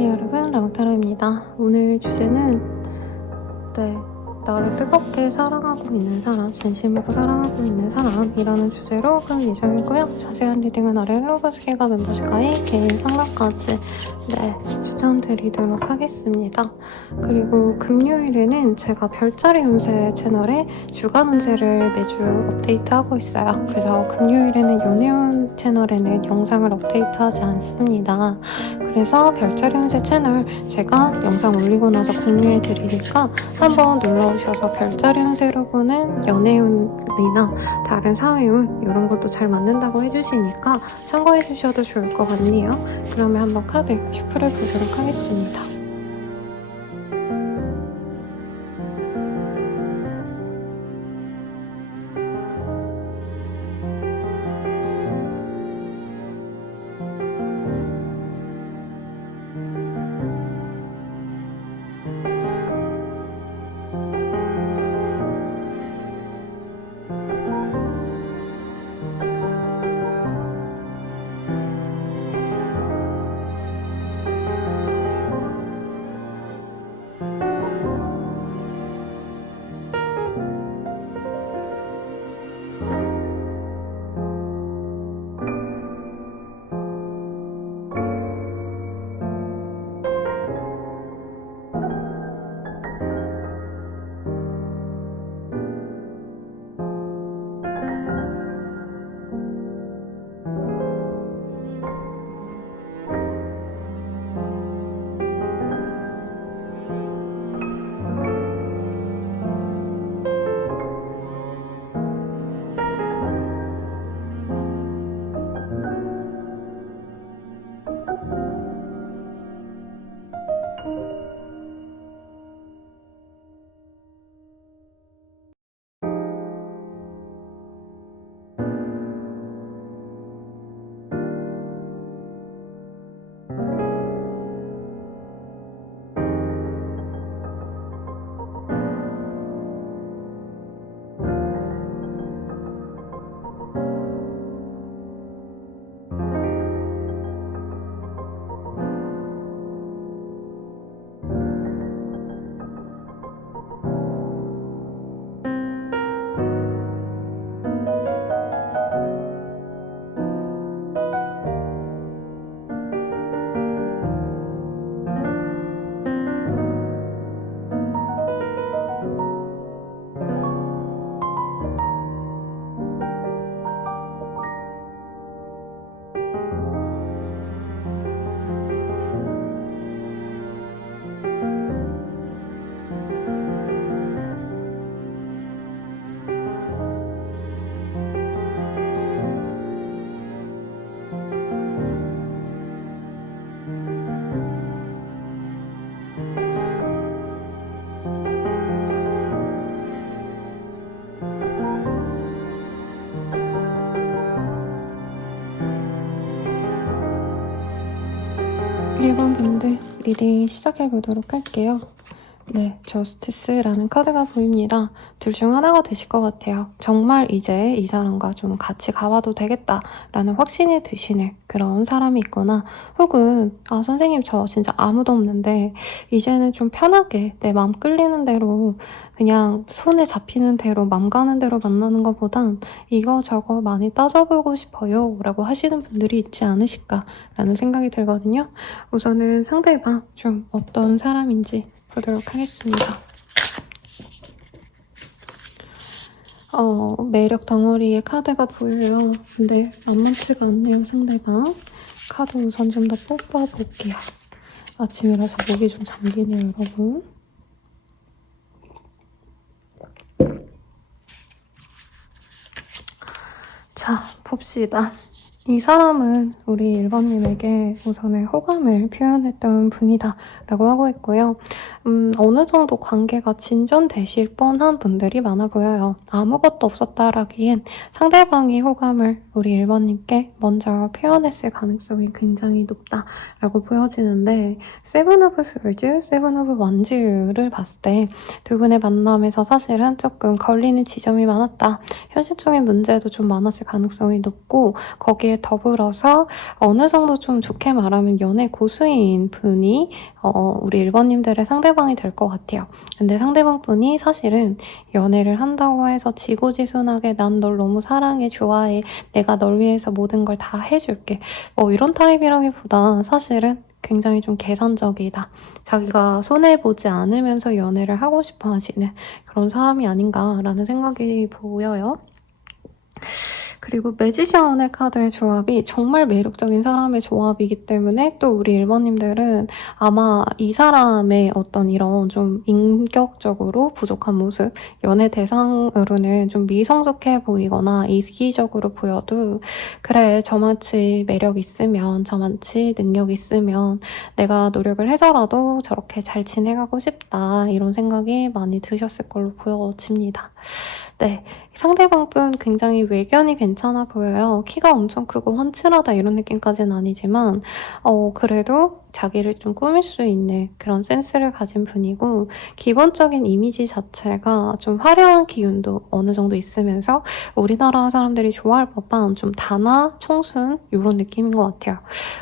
안녕하세요 여러분, 라마타로입니다. 오늘 주제는 나를 뜨겁게 사랑하고 있는 사람, 진심으로 사랑하고 있는 사람이라는 주제로 할 예정이고요. 자세한 리딩은 아래 헬로버스기가 멤버십 가입, 개인 상담까지 추천드리도록 하겠습니다. 그리고 금요일에는 제가 별자리 운세 채널에 주간 운세를 매주 업데이트하고 있어요. 그래서 금요일에는 연애운 채널에는 영상을 업데이트하지 않습니다. 그래서 별자리 운세 채널 제가 영상 올리고 나서 공유해드리니까 한번 놀러오셔서 별자리 운세로 보는 연애운이나 다른 사회운 이런 것도 잘 맞는다고 해주시니까 참고해주셔도 좋을 것 같네요. 그러면 한번 카드 슈프를 보도록 하겠습니다. 일반 분들 리딩 시작해보도록 할게요. 저스티스라는 카드가 보입니다. 둘 중 하나가 되실 것 같아요. 정말 이제 이 사람과 좀 같이 가봐도 되겠다라는 확신이 드시는 그런 사람이 있거나 혹은 선생님 저 진짜 아무도 없는데 이제는 좀 편하게 내 맘 끌리는 대로 그냥 손에 잡히는 대로 맘 가는 대로 만나는 것보단 이거저거 많이 따져보고 싶어요 라고 하시는 분들이 있지 않으실까라는 생각이 들거든요. 우선은 상대방 좀 어떤 사람인지 보도록 하겠습니다. 매력 덩어리의 카드가 보여요. 근데 만만치가 않네요, 상대방. 카드 우선 좀 더 뽑아볼게요. 아침이라서 목이 좀 잠기네요, 여러분. 자, 봅시다. 이 사람은 우리 1번님에게 우선은 호감을 표현했던 분이다 라고 하고 있고요. 어느 정도 관계가 진전되실 뻔한 분들이 많아 보여요. 아무것도 없었다라기엔 상대방이 호감을 우리 1번님께 먼저 표현했을 가능성이 굉장히 높다라고 보여지는데 세븐 오브 스월즈, 세븐 오브 원즈를 봤을 때 두 분의 만남에서 사실은 조금 걸리는 지점이 많았다. 현실적인 문제도 좀 많았을 가능성이 높고 거기에 더불어서 어느 정도 좀 좋게 말하면 연애 고수인 분이 우리 1번님들의 상대방이 될 것 같아요. 근데 상대방분이 사실은 연애를 한다고 해서 지고지순하게 난 널 너무 사랑해, 좋아해, 내가 널 위해서 모든 걸 다 해줄게. 이런 타입이라기보다 사실은 굉장히 좀 계산적이다. 자기가 손해보지 않으면서 연애를 하고 싶어 하시는 그런 사람이 아닌가라는 생각이 보여요. 그리고 매지션의 카드의 조합이 정말 매력적인 사람의 조합이기 때문에 또 우리 1번님들은 아마 이 사람의 어떤 이런 좀 인격적으로 부족한 모습, 연애 대상으로는 좀 미성숙해 보이거나 이기적으로 보여도 그래, 저만치 매력 있으면, 저만치 능력 있으면 내가 노력을 해서라도 저렇게 잘 지내가고 싶다 이런 생각이 많이 드셨을 걸로 보여집니다. 네, 상대방분 굉장히 외견이 괜찮아 보여요. 키가 엄청 크고 훤칠하다 이런 느낌까지는 아니지만 그래도 자기를 좀 꾸밀 수 있는 그런 센스를 가진 분이고 기본적인 이미지 자체가 좀 화려한 기운도 어느 정도 있으면서 우리나라 사람들이 좋아할 법한 좀 단아, 청순 이런 느낌인 것 같아요.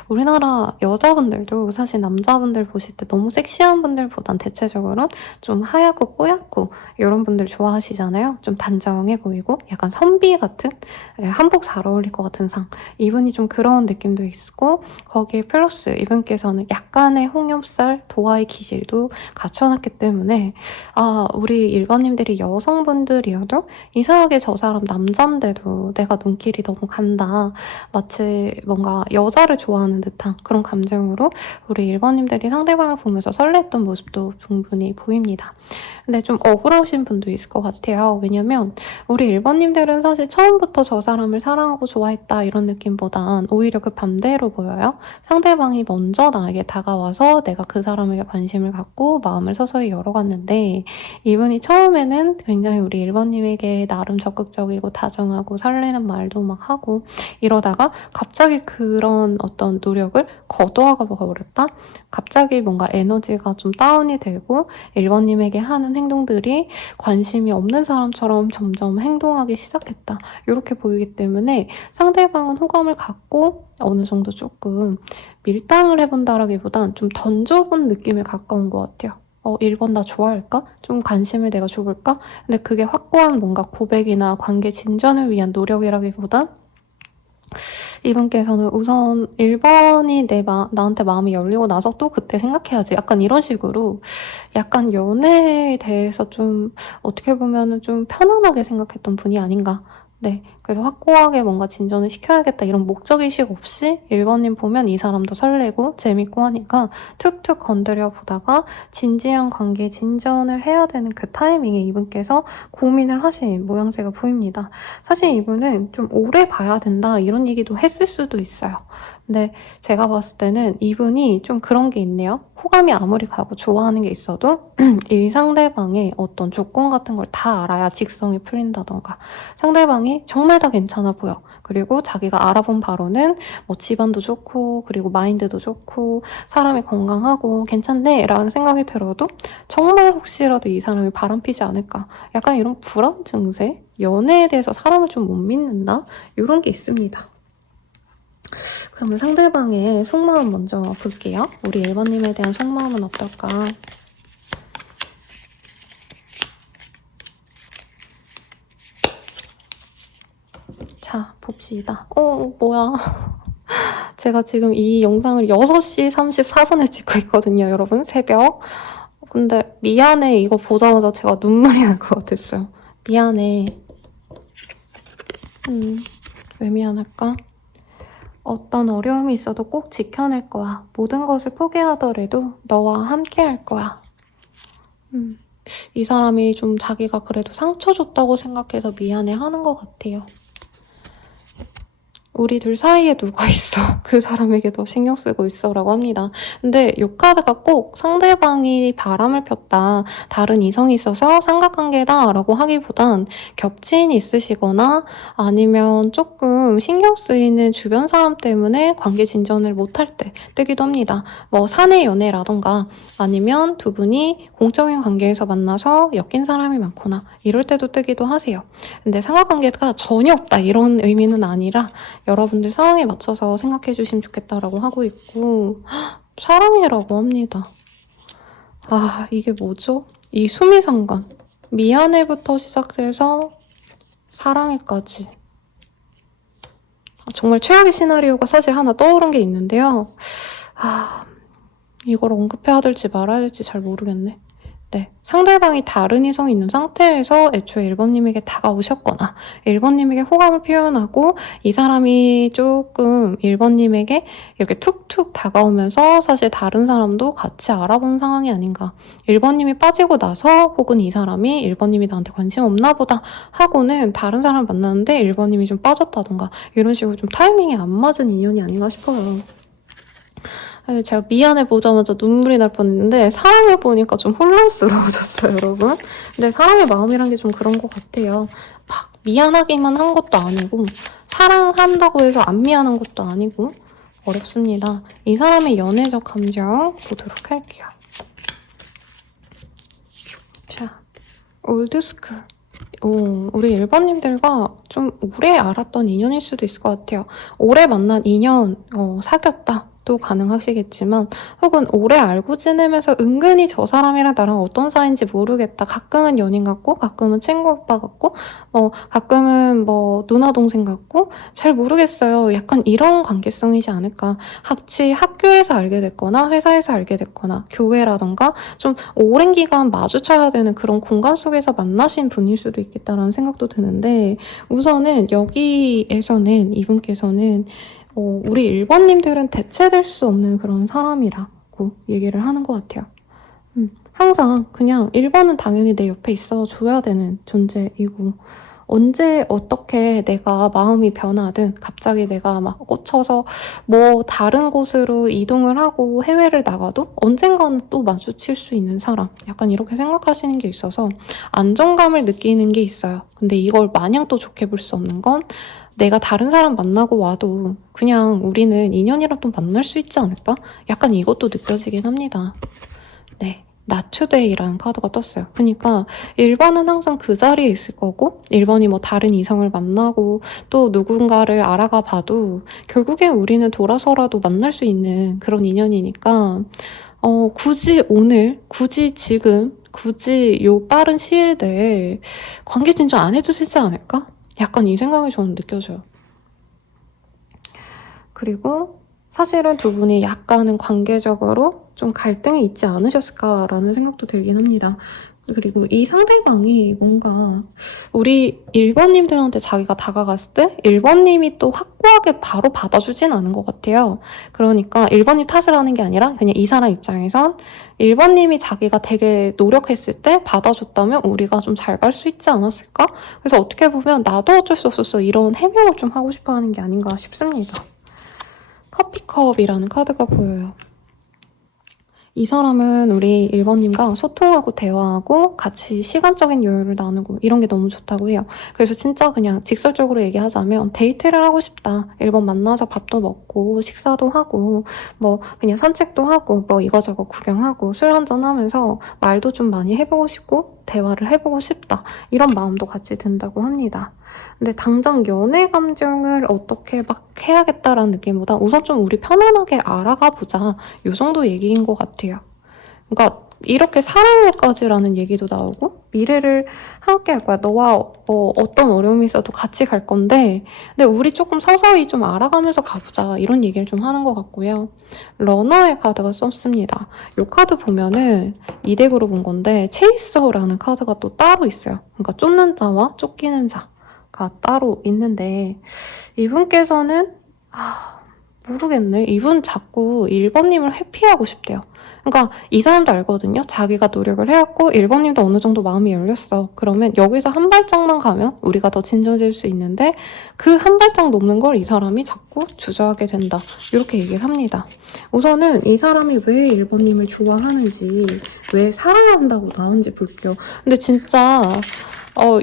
우리나라 여자분들도 사실 남자분들 보실 때 너무 섹시한 분들보단 대체적으로 좀 하얗고 뽀얗고 이런 분들 좋아하시잖아요. 좀 단정해 보이고 약간 선비 같은 한복 잘 어울릴 것 같은 상. 이분이 좀 그런 느낌도 있고 거기에 플러스 이분께서는 약간의 홍엽살, 도화의 기질도 갖춰놨기 때문에 우리 일반인들이 여성분들이어도 이상하게 저 사람 남잔데도 내가 눈길이 너무 간다. 마치 뭔가 여자를 좋아하는 듯한 그런 감정으로 우리 일반인들이 상대방을 보면서 설렜던 모습도 충분히 보입니다. 근데 좀 억울하신 분도 있을 것 같아요. 왜냐면 우리 1번님들은 사실 처음부터 저 사람을 사랑하고 좋아했다 이런 느낌보단 오히려 그 반대로 보여요. 상대방이 먼저 나에게 다가와서 내가 그 사람에게 관심을 갖고 마음을 서서히 열어갔는데 이분이 처음에는 굉장히 우리 1번님에게 나름 적극적이고 다정하고 설레는 말도 막 하고 이러다가 갑자기 그런 어떤 노력을 거두어가 버렸다? 갑자기 뭔가 에너지가 좀 다운이 되고 1번님에게 하는 행동들이 관심이 없는 사람처럼 점점 행동하기 시작했다. 이렇게 보이기 때문에 상대방은 호감을 갖고 어느 정도 조금 밀당을 해본다라기보단 좀 던져본 느낌에 가까운 것 같아요. 1번 나 좋아할까? 좀 관심을 내가 줘볼까? 근데 그게 확고한 뭔가 고백이나 관계 진전을 위한 노력이라기보단 이분께서는 우선 1번이 나한테 마음이 열리고 나서 또 그때 생각해야지. 약간 이런 식으로 약간 연애에 대해서 좀 어떻게 보면은 좀 편안하게 생각했던 분이 아닌가. 네, 그래서 확고하게 뭔가 진전을 시켜야겠다 이런 목적의식 없이 1번님 보면 이 사람도 설레고 재밌고 하니까 툭툭 건드려 보다가 진지한 관계 진전을 해야 되는 그 타이밍에 이분께서 고민을 하신 모양새가 보입니다. 사실 이분은 좀 오래 봐야 된다 이런 얘기도 했을 수도 있어요. 근데 제가 봤을 때는 이분이 좀 그런 게 있네요. 호감이 아무리 가고 좋아하는 게 있어도 이 상대방의 어떤 조건 같은 걸 다 알아야 직성이 풀린다던가 상대방이 정말 다 괜찮아 보여. 그리고 자기가 알아본 바로는 뭐 집안도 좋고 그리고 마인드도 좋고 사람이 건강하고 괜찮네 라는 생각이 들어도 정말 혹시라도 이 사람이 바람피지 않을까 약간 이런 불안 증세? 연애에 대해서 사람을 좀 못 믿는다? 이런 게 있습니다. 그러면 상대방의 속마음 먼저 볼게요. 우리 1번님에 대한 속마음은 어떨까? 자, 봅시다. 뭐야. 제가 지금 이 영상을 6시 34분에 찍고 있거든요, 여러분. 새벽. 근데 미안해. 이거 보자마자 제가 눈물이 날 것 같았어요. 미안해. 왜 미안할까? 어떤 어려움이 있어도 꼭 지켜낼 거야. 모든 것을 포기하더라도 너와 함께 할 거야. 이 사람이 좀 자기가 그래도 상처 줬다고 생각해서 미안해 하는 것 같아요. 우리 둘 사이에 누가 있어. 그 사람에게 더 신경 쓰고 있어 라고 합니다. 근데 이 카드가 꼭 상대방이 바람을 폈다, 다른 이성이 있어서 삼각관계다 라고 하기보단 겹친이 있으시거나 아니면 조금 신경 쓰이는 주변 사람 때문에 관계 진전을 못할 때 뜨기도 합니다. 뭐 사내 연애라던가 아니면 두 분이 공적인 관계에서 만나서 엮인 사람이 많거나 이럴 때도 뜨기도 하세요. 근데 삼각관계가 전혀 없다 이런 의미는 아니라 여러분들 상황에 맞춰서 생각해 주시면 좋겠다라고 하고 있고, 사랑해라고 합니다. 아, 이게 뭐죠? 이 수미상관. 미안해부터 시작돼서 사랑해까지. 정말 최악의 시나리오가 사실 하나 떠오른 게 있는데요. 이걸 언급해야 될지 말아야 될지 잘 모르겠네. 네, 상대방이 다른 이성이 있는 상태에서 애초에 1번님에게 다가오셨거나 1번님에게 호감을 표현하고 이 사람이 조금 1번님에게 이렇게 툭툭 다가오면서 사실 다른 사람도 같이 알아본 상황이 아닌가. 1번님이 빠지고 나서 혹은 이 사람이 1번님이 나한테 관심 없나 보다 하고는 다른 사람을 만났는데 1번님이 좀 빠졌다던가 이런 식으로 좀 타이밍이 안 맞은 인연이 아닌가 싶어요. 제가 미안해 보자마자 눈물이 날 뻔했는데 사랑해 보니까 좀 혼란스러워졌어요, 여러분. 근데 사랑의 마음이란 게 좀 그런 것 같아요. 막 미안하기만 한 것도 아니고 사랑한다고 해서 안 미안한 것도 아니고 어렵습니다. 이 사람의 연애적 감정 보도록 할게요. 자, 올드스쿨. 우리 1번님들과 좀 오래 알았던 인연일 수도 있을 것 같아요. 오래 만난 인연, 사귀었다. 도 가능하시겠지만 혹은 오래 알고 지내면서 은근히 저 사람이랑 나랑 어떤 사이인지 모르겠다. 가끔은 연인 같고 가끔은 친구 오빠 같고 가끔은 누나 동생 같고 잘 모르겠어요. 약간 이런 관계성이지 않을까. 같이 학교에서 알게 됐거나 회사에서 알게 됐거나 교회라던가 좀 오랜 기간 마주쳐야 되는 그런 공간 속에서 만나신 분일 수도 있겠다라는 생각도 드는데 우선은 여기에서는 이분께서는 우리 1번님들은 대체될 수 없는 그런 사람이라고 얘기를 하는 것 같아요. 항상 그냥 1번은 당연히 내 옆에 있어줘야 되는 존재이고 언제 어떻게 내가 마음이 변하든 갑자기 내가 막 꽂혀서 다른 곳으로 이동을 하고 해외를 나가도 언젠가는 또 마주칠 수 있는 사람 약간 이렇게 생각하시는 게 있어서 안정감을 느끼는 게 있어요. 근데 이걸 마냥 또 좋게 볼 수 없는 건 내가 다른 사람 만나고 와도 그냥 우리는 인연이라도 만날 수 있지 않을까? 약간 이것도 느껴지긴 합니다. 네, 나투데이라는 카드가 떴어요. 그러니까 1번은 항상 그 자리에 있을 거고 1번이 다른 이성을 만나고 또 누군가를 알아가 봐도 결국엔 우리는 돌아서라도 만날 수 있는 그런 인연이니까 굳이 오늘, 굳이 지금, 굳이 요 빠른 시일 내에 관계 진전 안 해도 되지 않을까? 약간 이 생각이 저는 느껴져요. 그리고 사실은 두 분이 약간은 관계적으로 좀 갈등이 있지 않으셨을까라는 생각도 들긴 합니다. 그리고 이 상대방이 뭔가 우리 1번님들한테 자기가 다가갔을 때 1번님이 또 확고하게 바로 받아주진 않은 것 같아요. 그러니까 1번님 탓을 하는 게 아니라 그냥 이 사람 입장에선 1번님이 자기가 되게 노력했을 때 받아줬다면 우리가 좀 잘 갈 수 있지 않았을까? 그래서 어떻게 보면 나도 어쩔 수 없었어 이런 해명을 좀 하고 싶어 하는 게 아닌가 싶습니다. 커피컵이라는 카드가 보여요. 이 사람은 우리 1번님과 소통하고 대화하고 같이 시간적인 여유를 나누고 이런 게 너무 좋다고 해요. 그래서 진짜 그냥 직설적으로 얘기하자면 데이트를 하고 싶다. 1번 만나서 밥도 먹고 식사도 하고 그냥 산책도 하고 이거저거 구경하고 술 한잔 하면서 말도 좀 많이 해보고 싶고 대화를 해보고 싶다. 이런 마음도 같이 든다고 합니다. 근데 당장 연애 감정을 어떻게 막 해야겠다라는 느낌보다 우선 좀 우리 편안하게 알아가 보자. 이 정도 얘기인 것 같아요. 그러니까 이렇게 사랑해까지라는 얘기도 나오고 미래를 함께 할 거야. 너와 어떤 어려움이 있어도 같이 갈 건데 근데 우리 조금 서서히 좀 알아가면서 가보자. 이런 얘기를 좀 하는 것 같고요. 러너의 카드가 썼습니다. 이 카드 보면은 이 덱으로 본 건데 체이서라는 카드가 또 따로 있어요. 그러니까 쫓는 자와 쫓기는 자가 따로 있는데 이분께서는 모르겠네. 이분 자꾸 1번님을 회피하고 싶대요. 그러니까 이 사람도 알거든요. 자기가 노력을 해왔고 1번님도 어느 정도 마음이 열렸어. 그러면 여기서 한 발짝만 가면 우리가 더 친해질 수 있는데 그 한 발짝 넘는 걸 이 사람이 자꾸 주저하게 된다. 이렇게 얘기를 합니다. 우선은 이 사람이 왜 1번님을 좋아하는지, 왜 사랑한다고 나온지 볼게요. 근데 진짜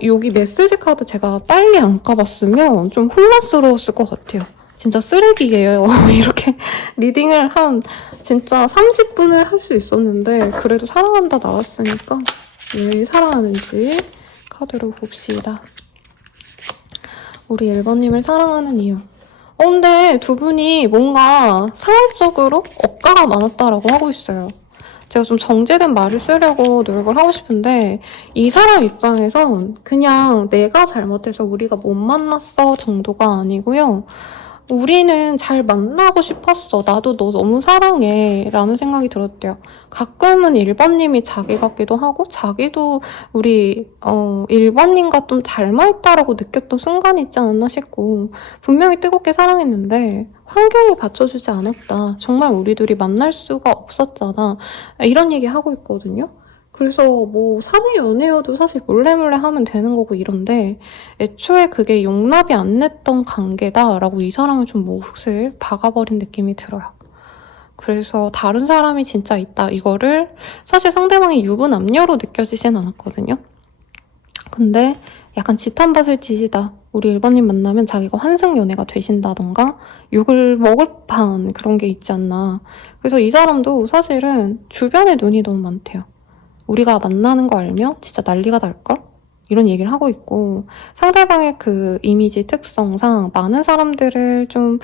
여기 메시지 카드 제가 빨리 안 까봤으면 좀 혼란스러웠을 것 같아요. 진짜 쓰레기예요. 이렇게 리딩을 한 진짜 30분을 할 수 있었는데 그래도 사랑한다 나왔으니까 왜 사랑하는지 카드로 봅시다. 우리 1번님을 사랑하는 이유. 근데 두 분이 뭔가 상황적으로 억가가 많았다라고 하고 있어요. 제가 좀 정제된 말을 쓰려고 노력을 하고 싶은데 이 사람 입장에선 그냥 내가 잘못해서 우리가 못 만났어 정도가 아니고요. 우리는 잘 만나고 싶었어. 나도 너 너무 사랑해. 라는 생각이 들었대요. 가끔은 1번님이 자기 같기도 하고 자기도 우리 1번님과 좀 닮아있다라고 느꼈던 순간이 있지 않았나 싶고 분명히 뜨겁게 사랑했는데 환경이 받쳐주지 않았다. 정말 우리 둘이 만날 수가 없었잖아. 이런 얘기 하고 있거든요. 그래서 뭐 사내 연애여도 사실 몰래몰래 하면 되는 거고 이런데 애초에 그게 용납이 안 됐던 관계다라고 이 사람을 좀 몫을 박아버린 느낌이 들어요. 그래서 다른 사람이 진짜 있다 이거를 사실 상대방이 유부남녀로 느껴지진 않았거든요. 근데 약간 지탄받을 짓이다. 우리 1번님 만나면 자기가 환승연애가 되신다던가 욕을 먹을 판 그런 게 있지 않나. 그래서 이 사람도 사실은 주변에 눈이 너무 많대요. 우리가 만나는 거 알면 진짜 난리가 날걸? 이런 얘기를 하고 있고 상대방의 그 이미지 특성상 많은 사람들을 좀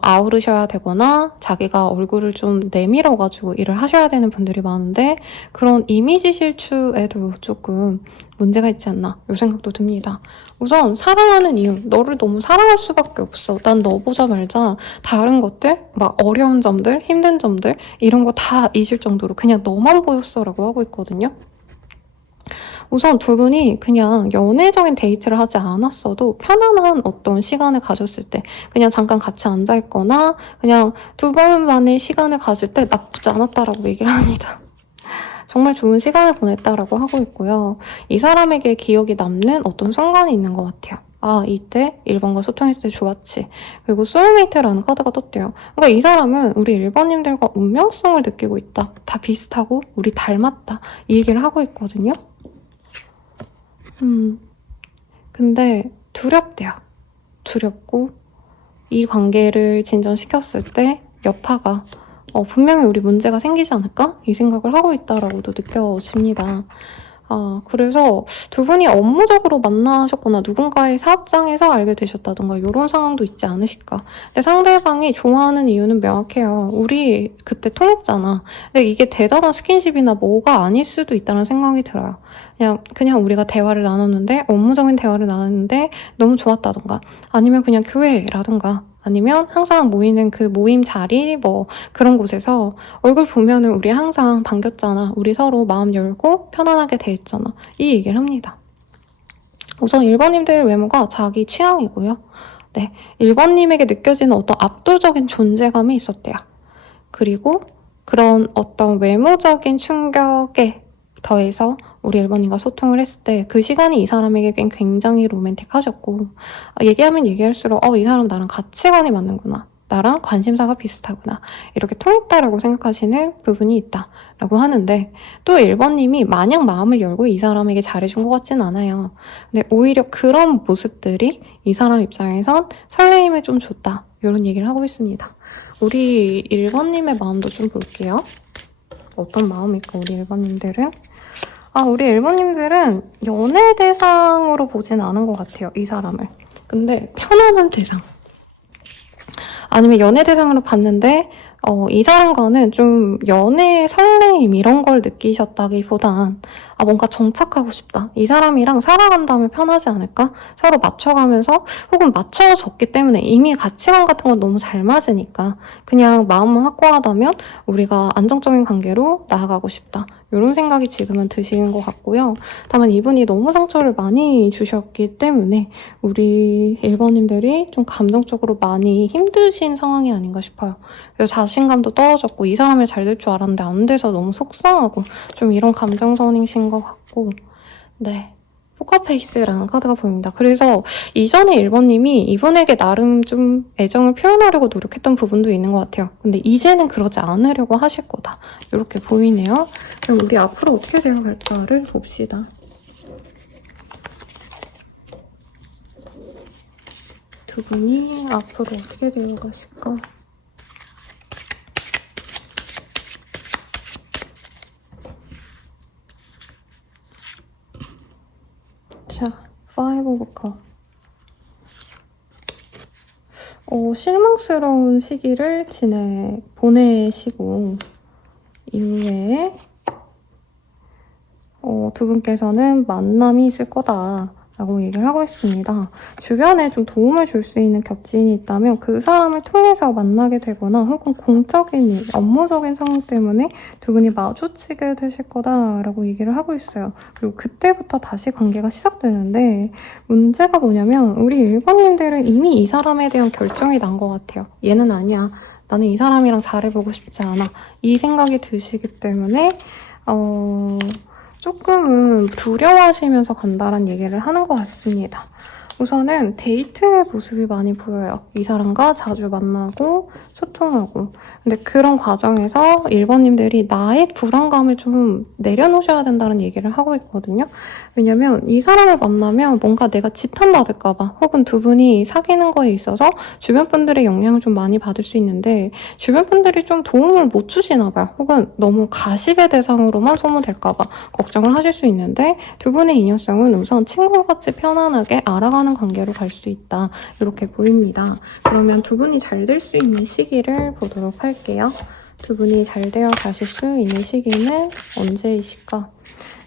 아우르셔야 되거나 자기가 얼굴을 좀 내밀어가지고 일을 하셔야 되는 분들이 많은데 그런 이미지 실추에도 조금 문제가 있지 않나 이 생각도 듭니다. 우선 사랑하는 이유, 너를 너무 사랑할 수밖에 없어. 난 너 보자 말자 다른 것들, 막 어려운 점들, 힘든 점들 이런 거 다 잊을 정도로 그냥 너만 보였어 라고 하고 있거든요. 우선 두 분이 그냥 연애적인 데이트를 하지 않았어도 편안한 어떤 시간을 가졌을 때 그냥 잠깐 같이 앉아있거나 그냥 두 번만의 시간을 가질 때 나쁘지 않았다라고 얘기를 합니다. 정말 좋은 시간을 보냈다라고 하고 있고요. 이 사람에게 기억이 남는 어떤 순간이 있는 것 같아요. 아, 이때 1번과 소통했을 때 좋았지. 그리고 소울메이트라는 카드가 떴대요. 그러니까 이 사람은 우리 1번님들과 운명성을 느끼고 있다. 다 비슷하고 우리 닮았다. 이 얘기를 하고 있거든요. 근데 두렵대요. 두렵고 이 관계를 진전시켰을 때 여파가 분명히 우리 문제가 생기지 않을까? 이 생각을 하고 있다라고도 느껴집니다. 그래서 두 분이 업무적으로 만나셨거나 누군가의 사업장에서 알게 되셨다던가 이런 상황도 있지 않으실까. 근데 상대방이 좋아하는 이유는 명확해요. 우리 그때 통했잖아. 근데 이게 대단한 스킨십이나 뭐가 아닐 수도 있다는 생각이 들어요. 그냥 우리가 대화를 나눴는데 업무적인 대화를 나눴는데 너무 좋았다던가 아니면 그냥 교회라던가 아니면 항상 모이는 그 모임 자리 뭐 그런 곳에서 얼굴 보면은 우리 항상 반겼잖아. 우리 서로 마음 열고 편안하게 대했잖아. 이 얘기를 합니다. 우선 1번님들 외모가 자기 취향이고요. 네, 1번님에게 느껴지는 어떤 압도적인 존재감이 있었대요. 그리고 그런 어떤 외모적인 충격에 더해서 우리 1번님과 소통을 했을 때 그 시간이 이 사람에게 굉장히 로맨틱하셨고 얘기하면 얘기할수록 이 사람 나랑 가치관이 맞는구나. 나랑 관심사가 비슷하구나. 이렇게 통했다라고 생각하시는 부분이 있다라고 하는데 또 1번님이 마냥 마음을 열고 이 사람에게 잘해준 것 같진 않아요. 근데 오히려 그런 모습들이 이 사람 입장에선 설레임을 좀 줬다. 이런 얘기를 하고 있습니다. 우리 1번님의 마음도 좀 볼게요. 어떤 마음일까 우리 1번님들은? 우리 1번님들은 연애 대상으로 보진 않은 것 같아요, 이 사람을. 근데 편안한 대상. 아니면 연애 대상으로 봤는데 이 사람과는 좀 연애 설레임 이런 걸 느끼셨다기보단 뭔가 정착하고 싶다. 이 사람이랑 살아간다면 편하지 않을까? 서로 맞춰가면서 혹은 맞춰졌기 때문에 이미 가치관 같은 건 너무 잘 맞으니까 그냥 마음만 확고하다면 우리가 안정적인 관계로 나아가고 싶다. 이런 생각이 지금은 드시는 것 같고요. 다만 이분이 너무 상처를 많이 주셨기 때문에 우리 1번님들이 좀 감정적으로 많이 힘드신 상황이 아닌가 싶어요. 그래서 자신감도 떨어졌고 이 사람이 잘 될 줄 알았는데 안 돼서 너무 속상하고 좀 이런 감정선이신 것 같고 네. 포커페이스라는 카드가 보입니다. 그래서 이전에 1번님이 이분에게 나름 좀 애정을 표현하려고 노력했던 부분도 있는 것 같아요. 근데 이제는 그러지 않으려고 하실 거다. 이렇게 보이네요. 그럼 우리 앞으로 어떻게 되어갈까를 봅시다. 두 분이 앞으로 어떻게 되어가실까? 자, 5 오브 컵. 실망스러운 시기를 보내시고 이후에 두 분께서는 만남이 있을 거다라고 얘기를 하고 있습니다. 주변에 좀 도움을 줄 수 있는 겹친이 있다면 그 사람을 통해서 만나게 되거나 혹은 공적인 일, 업무적인 상황 때문에 두 분이 마주치게 되실 거다라고 얘기를 하고 있어요. 그리고 그때부터 다시 관계가 시작되는데 문제가 뭐냐면 우리 1번님들은 이미 이 사람에 대한 결정이 난 것 같아요. 얘는 아니야. 나는 이 사람이랑 잘해보고 싶지 않아. 이 생각이 드시기 때문에 조금은 두려워하시면서 간다는 얘기를 하는 것 같습니다. 우선은 데이트의 모습이 많이 보여요. 이 사람과 자주 만나고 소통하고. 근데 그런 과정에서 1번님들이 나의 불안감을 좀 내려놓으셔야 된다는 얘기를 하고 있거든요. 왜냐면 이 사람을 만나면 뭔가 내가 지탄받을까 봐 혹은 두 분이 사귀는 거에 있어서 주변 분들의 영향을 좀 많이 받을 수 있는데 주변 분들이 좀 도움을 못 주시나 봐요. 혹은 너무 가십의 대상으로만 소모될까 봐 걱정을 하실 수 있는데 두 분의 인연성은 우선 친구같이 편안하게 알아가는 관계로 갈 수 있다. 이렇게 보입니다. 그러면 두 분이 잘 될 수 있는 시기를 보도록 할게요. 두 분이 잘 되어 가실 수 있는 시기는 언제이실까?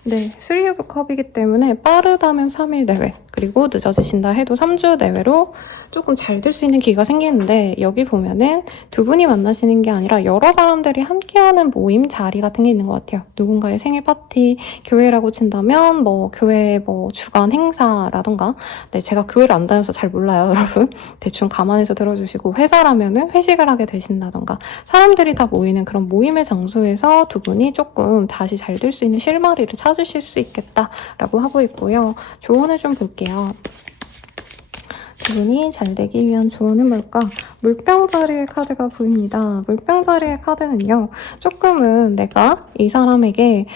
네, 3 오브 컵이기 때문에 빠르다면 3일 내외, 그리고 늦어지신다 해도 3주 내외로 조금 잘 될 수 있는 기회가 생기는데 여기 보면은 두 분이 만나시는 게 아니라 여러 사람들이 함께하는 모임 자리 같은 게 있는 것 같아요. 누군가의 생일 파티, 교회라고 친다면 교회 주간 행사라던가 네, 제가 교회를 안 다녀서 잘 몰라요, 여러분. 대충 감안해서 들어주시고 회사라면은 회식을 하게 되신다던가 사람들이 다 모이는 그런 모임의 장소에서 두 분이 조금 다시 잘 될 수 있는 실마리를 찾으실 수 있겠다라고 하고 있고요. 조언을 좀 볼게요. 두 분이 잘 되기 위한 조언은 뭘까? 물병자리의 카드가 보입니다. 물병자리의 카드는요. 조금은 내가 이 사람에게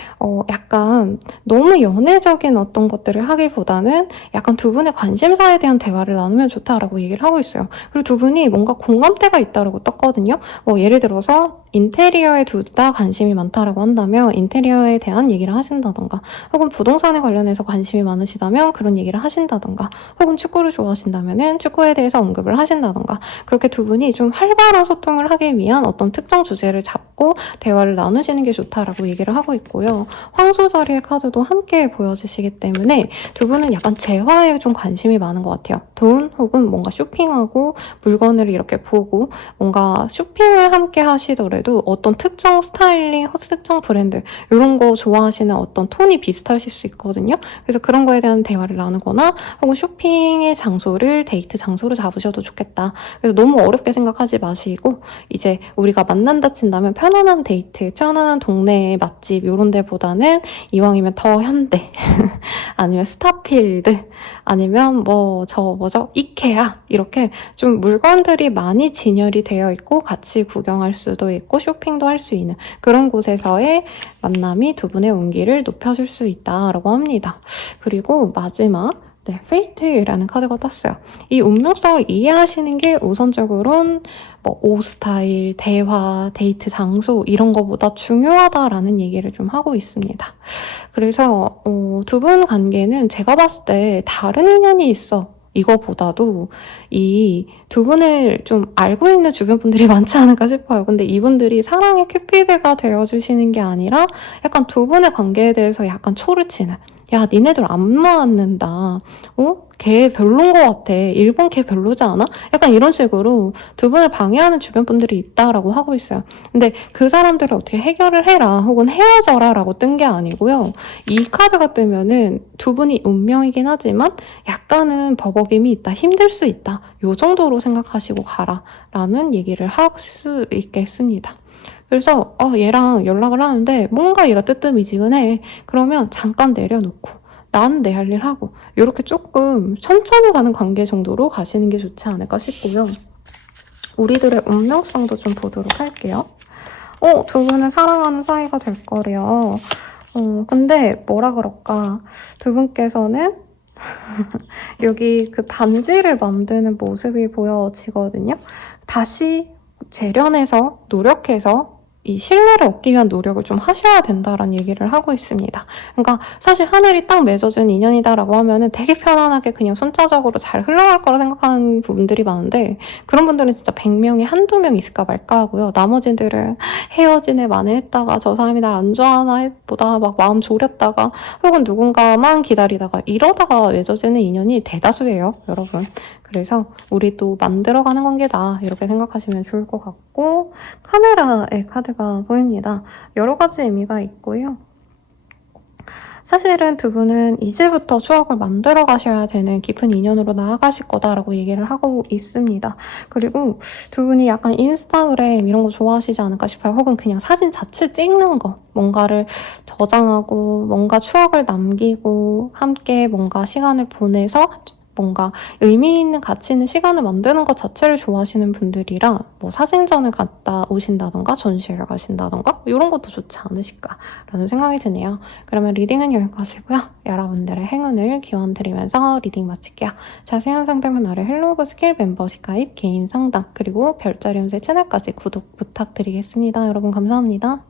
약간 너무 연애적인 어떤 것들을 하기보다는 약간 두 분의 관심사에 대한 대화를 나누면 좋다라고 얘기를 하고 있어요. 그리고 두 분이 뭔가 공감대가 있다라고 떴거든요. 예를 들어서 인테리어에 둘 다 관심이 많다라고 한다면 인테리어에 대한 얘기를 하신다던가 혹은 부동산에 관련해서 관심이 많으시다면 그런 얘기를 하신다던가 혹은 축구를 좋아하신다면 축구에 대해서 언급을 하신다던가 그렇게 두 분이 좀 활발한 소통을 하기 위한 어떤 특정 주제를 잡고 대화를 나누시는 게 좋다라고 얘기를 하고 있고요. 황소자리의 카드도 함께 보여주시기 때문에 두 분은 약간 재화에 좀 관심이 많은 것 같아요. 돈 혹은 뭔가 쇼핑하고 물건을 이렇게 보고 뭔가 쇼핑을 함께 하시더라도 어떤 특정 스타일링, 특정 브랜드 이런 거 좋아하시는 어떤 톤이 비슷하실 수 있거든요. 그래서 그런 거에 대한 대화를 나누거나 혹은 쇼핑의 장소를 데이트 장소로 잡으셔도 좋겠다. 그래서 너무 어렵게 생각하지 마시고 이제 우리가 만난다 친다면 편안한 데이트, 편안한 동네 맛집 이런 데보다는 이왕이면 더 현대 아니면 스타필드 아니면 이케아 이렇게 좀 물건들이 많이 진열이 되어 있고 같이 구경할 수도 있고 쇼핑도 할 수 있는 그런 곳에서의 만남이 두 분의 운기를 높여줄 수 있다라고 합니다. 그리고 마지막 페이트라는 카드가 떴어요. 이 운명성을 이해하시는 게 우선적으로는 옷 스타일, 대화, 데이트 장소 이런 거보다 중요하다라는 얘기를 좀 하고 있습니다. 그래서 두 분 관계는 제가 봤을 때 다른 인연이 있어. 이거보다도 이 두 분을 좀 알고 있는 주변 분들이 많지 않을까 싶어요. 근데 이분들이 사랑의 큐피드가 되어주시는 게 아니라 약간 두 분의 관계에 대해서 약간 초를 치는, 야, 니네들 안 맞는다. 걔 별론 것 같아. 일본 걔 별로지 않아? 약간 이런 식으로 두 분을 방해하는 주변 분들이 있다라고 하고 있어요. 근데 그 사람들을 어떻게 해결을 해라 혹은 헤어져라 라고 뜬 게 아니고요. 이 카드가 뜨면은 두 분이 운명이긴 하지만 약간은 버벅임이 있다, 힘들 수 있다, 요 정도로 생각하시고 가라 라는 얘기를 할 수 있겠습니다. 그래서 얘랑 연락을 하는데 뭔가 얘가 뜨뜻미지근해. 그러면 잠깐 내려놓고 나는 내 할 일 하고 이렇게 조금 천천히 가는 관계 정도로 가시는 게 좋지 않을까 싶고요. 우리들의 운명성도 좀 보도록 할게요. 두 분은 사랑하는 사이가 될 거래요. 근데 뭐라 그럴까? 두 분께서는 여기 그 반지를 만드는 모습이 보여지거든요. 다시 재련해서 노력해서 이 신뢰를 얻기 위한 노력을 좀 하셔야 된다라는 얘기를 하고 있습니다. 그러니까 사실 하늘이 딱 맺어준 인연이다라고 하면은 되게 편안하게 그냥 순차적으로 잘 흘러갈 거라 생각하는 부분들이 많은데, 그런 분들은 진짜 100명에 한두 명 있을까 말까 하고요. 나머지들은 헤어진 애 만회했다가 저 사람이 날 안 좋아하나 보다 막 마음 졸였다가 혹은 누군가만 기다리다가 이러다가 맺어지는 인연이 대다수예요, 여러분. 그래서 우리 또 만들어가는 관계다 이렇게 생각하시면 좋을 것 같고, 카메라의 카드가 보입니다. 여러 가지 의미가 있고요. 사실은 두 분은 이제부터 추억을 만들어 가셔야 되는 깊은 인연으로 나아가실 거다라고 얘기를 하고 있습니다. 그리고 두 분이 약간 인스타그램 이런 거 좋아하시지 않을까 싶어요. 혹은 그냥 사진 자체 찍는 거, 뭔가를 저장하고 뭔가 추억을 남기고 함께 뭔가 시간을 보내서 뭔가 의미 있는 가치 있는 시간을 만드는 것 자체를 좋아하시는 분들이라 뭐 사진전을 갔다 오신다던가 전시회를 가신다던가 이런 것도 좋지 않으실까라는 생각이 드네요. 그러면 리딩은 여기까지고요. 여러분들의 행운을 기원드리면서 리딩 마칠게요. 자세한 상담은 아래 헬로우브 스킬 멤버십 가입, 개인 상담, 그리고 별자리 운세 채널까지 구독 부탁드리겠습니다. 여러분 감사합니다.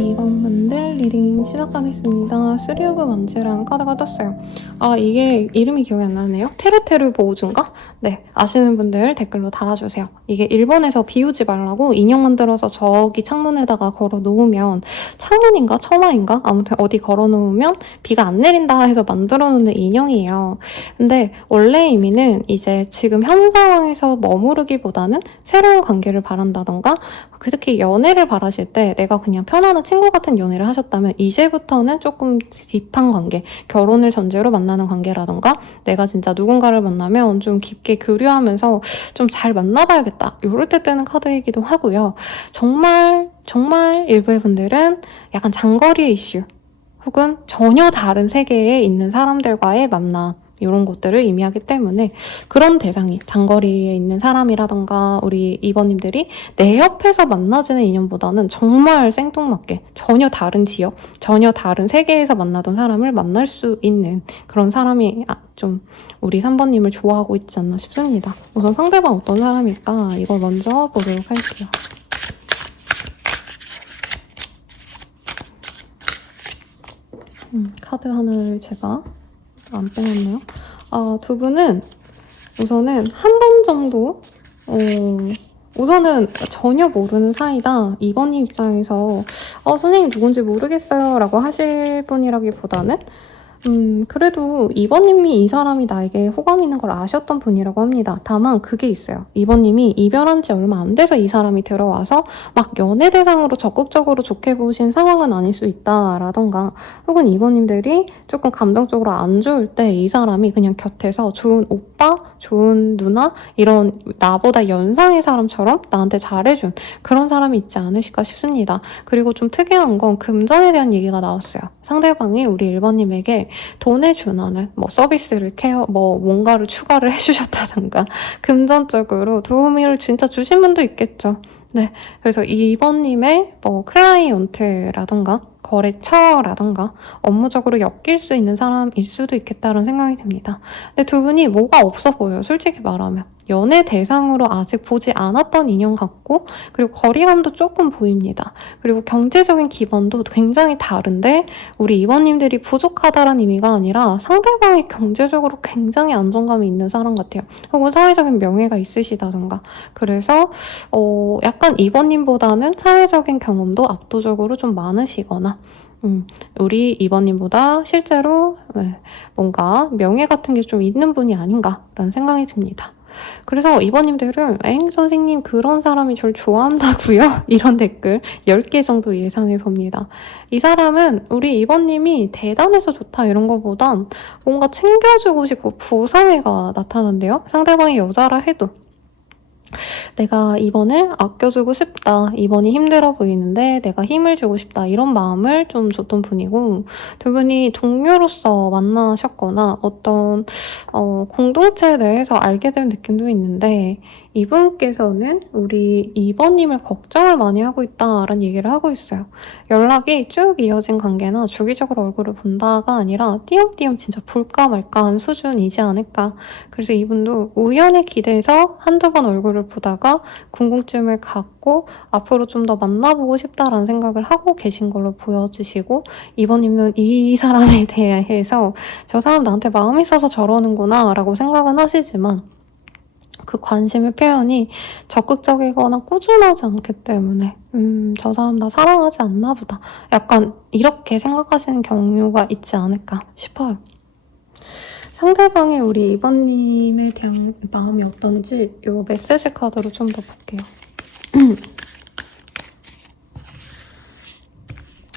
2번 분들 리딩 시작하겠습니다. 3 오브 원즈라는 카드가 떴어요. 아, 이게 이름이 기억이 안 나네요. 테르테르 보호주인가? 네, 아시는 분들 댓글로 달아주세요. 이게 일본에서 비우지 말라고 인형 만들어서 저기 창문에다가 걸어 놓으면, 창문인가 처마인가? 아무튼 어디 걸어 놓으면 비가 안 내린다 해서 만들어 놓는 인형이에요. 근데 원래 의미는 이제 지금 현 상황에서 머무르기보다는 새로운 관계를 바란다던가, 특히 연애를 바라실 때 내가 그냥 편안한 친구 같은 연애를 하셨다면 이제부터는 조금 딥한 관계, 결혼을 전제로 만나는 관계라던가, 내가 진짜 누군가를 만나면 좀 깊게 교류하면서 좀 잘 만나봐야겠다, 이럴 때 뜨는 카드이기도 하고요. 정말 일부의 분들은 약간 장거리 이슈 혹은 전혀 다른 세계에 있는 사람들과의 만남, 이런 것들을 의미하기 때문에 그런 대상이 장거리에 있는 사람이라던가 우리 2번님들이 내 옆에서 만나지는 인연보다는 정말 생뚱맞게 전혀 다른 지역, 전혀 다른 세계에서 만나던 사람을 만날 수 있는 그런 사람이 좀 우리 3번님을 좋아하고 있지 않나 싶습니다. 우선 상대방 어떤 사람일까 이걸 먼저 보도록 할게요. 카드 하나를 제가 안 빼놨네요. 두 분은 우선은 한 번 정도 우선은 전혀 모르는 사이다. 2번님 입장에서 선생님 누군지 모르겠어요 라고 하실 분이라기보다는 그래도 2번님이 이 사람이 나에게 호감 있는 걸 아셨던 분이라고 합니다. 다만 그게 있어요. 2번님이 이별한 지 얼마 안 돼서 이 사람이 들어와서 막 연애 대상으로 적극적으로 좋게 보신 상황은 아닐 수 있다라던가, 혹은 2번님들이 조금 감정적으로 안 좋을 때 이 사람이 그냥 곁에서 좋은 오빠, 좋은 누나, 이런 나보다 연상의 사람처럼 나한테 잘해준 그런 사람이 있지 않으실까 싶습니다. 그리고 좀 특이한 건 금전에 대한 얘기가 나왔어요. 상대방이 우리 1번님에게 돈에 준하는 서비스를 뭔가를 추가를 해주셨다던가 금전적으로 도움을 진짜 주신 분도 있겠죠. 네, 그래서 2번님의 클라이언트라던가 거래처라던가 업무적으로 엮일 수 있는 사람일 수도 있겠다는 생각이 듭니다. 근데 두 분이 뭐가 없어 보여요. 솔직히 말하면. 연애 대상으로 아직 보지 않았던 인연 같고, 그리고 거리감도 조금 보입니다. 그리고 경제적인 기반도 굉장히 다른데 우리 2번님들이 부족하다는 의미가 아니라 상대방이 경제적으로 굉장히 안정감이 있는 사람 같아요. 혹은 사회적인 명예가 있으시다던가. 그래서 약간 2번님보다는 사회적인 경험도 압도적으로 좀 많으시거나, 우리 2번님보다 실제로 뭔가 명예 같은 게 좀 있는 분이 아닌가라는 생각이 듭니다. 그래서 2번님들은 선생님 그런 사람이 저를 좋아한다고요? 이런 댓글 10개 정도 예상해봅니다. 이 사람은 우리 2번님이 대단해서 좋다 이런 거보단 뭔가 챙겨주고 싶고 부사회가 나타난대요. 상대방이 여자라 해도. 내가 2번을 아껴주고 싶다. 2번이 힘들어 보이는데 내가 힘을 주고 싶다. 이런 마음을 좀 줬던 분이고, 두 분이 동료로서 만나셨거나 어떤 공동체 내에서 알게 된 느낌도 있는데, 이분께서는 우리 2번님을 걱정을 많이 하고 있다라는 얘기를 하고 있어요. 연락이 쭉 이어진 관계나 주기적으로 얼굴을 본다가 아니라 띄엄띄엄 진짜 볼까 말까 한 수준이지 않을까. 그래서 이분도 우연에 기대서 한두 번 얼굴을 보다가 궁금증을 갖고 앞으로 좀 더 만나보고 싶다라는 생각을 하고 계신 걸로 보여지시고, 2번님은 이 사람에 대해서 저 사람 나한테 마음이 있어서 저러는구나 라고 생각은 하시지만 그 관심의 표현이 적극적이거나 꾸준하지 않기 때문에 저 사람 나 사랑하지 않나 보다, 약간 이렇게 생각하시는 경우가 있지 않을까 싶어요. 상대방의 우리 2번님에 대한 마음이 어떤지 이 메시지 카드로 좀 더 볼게요.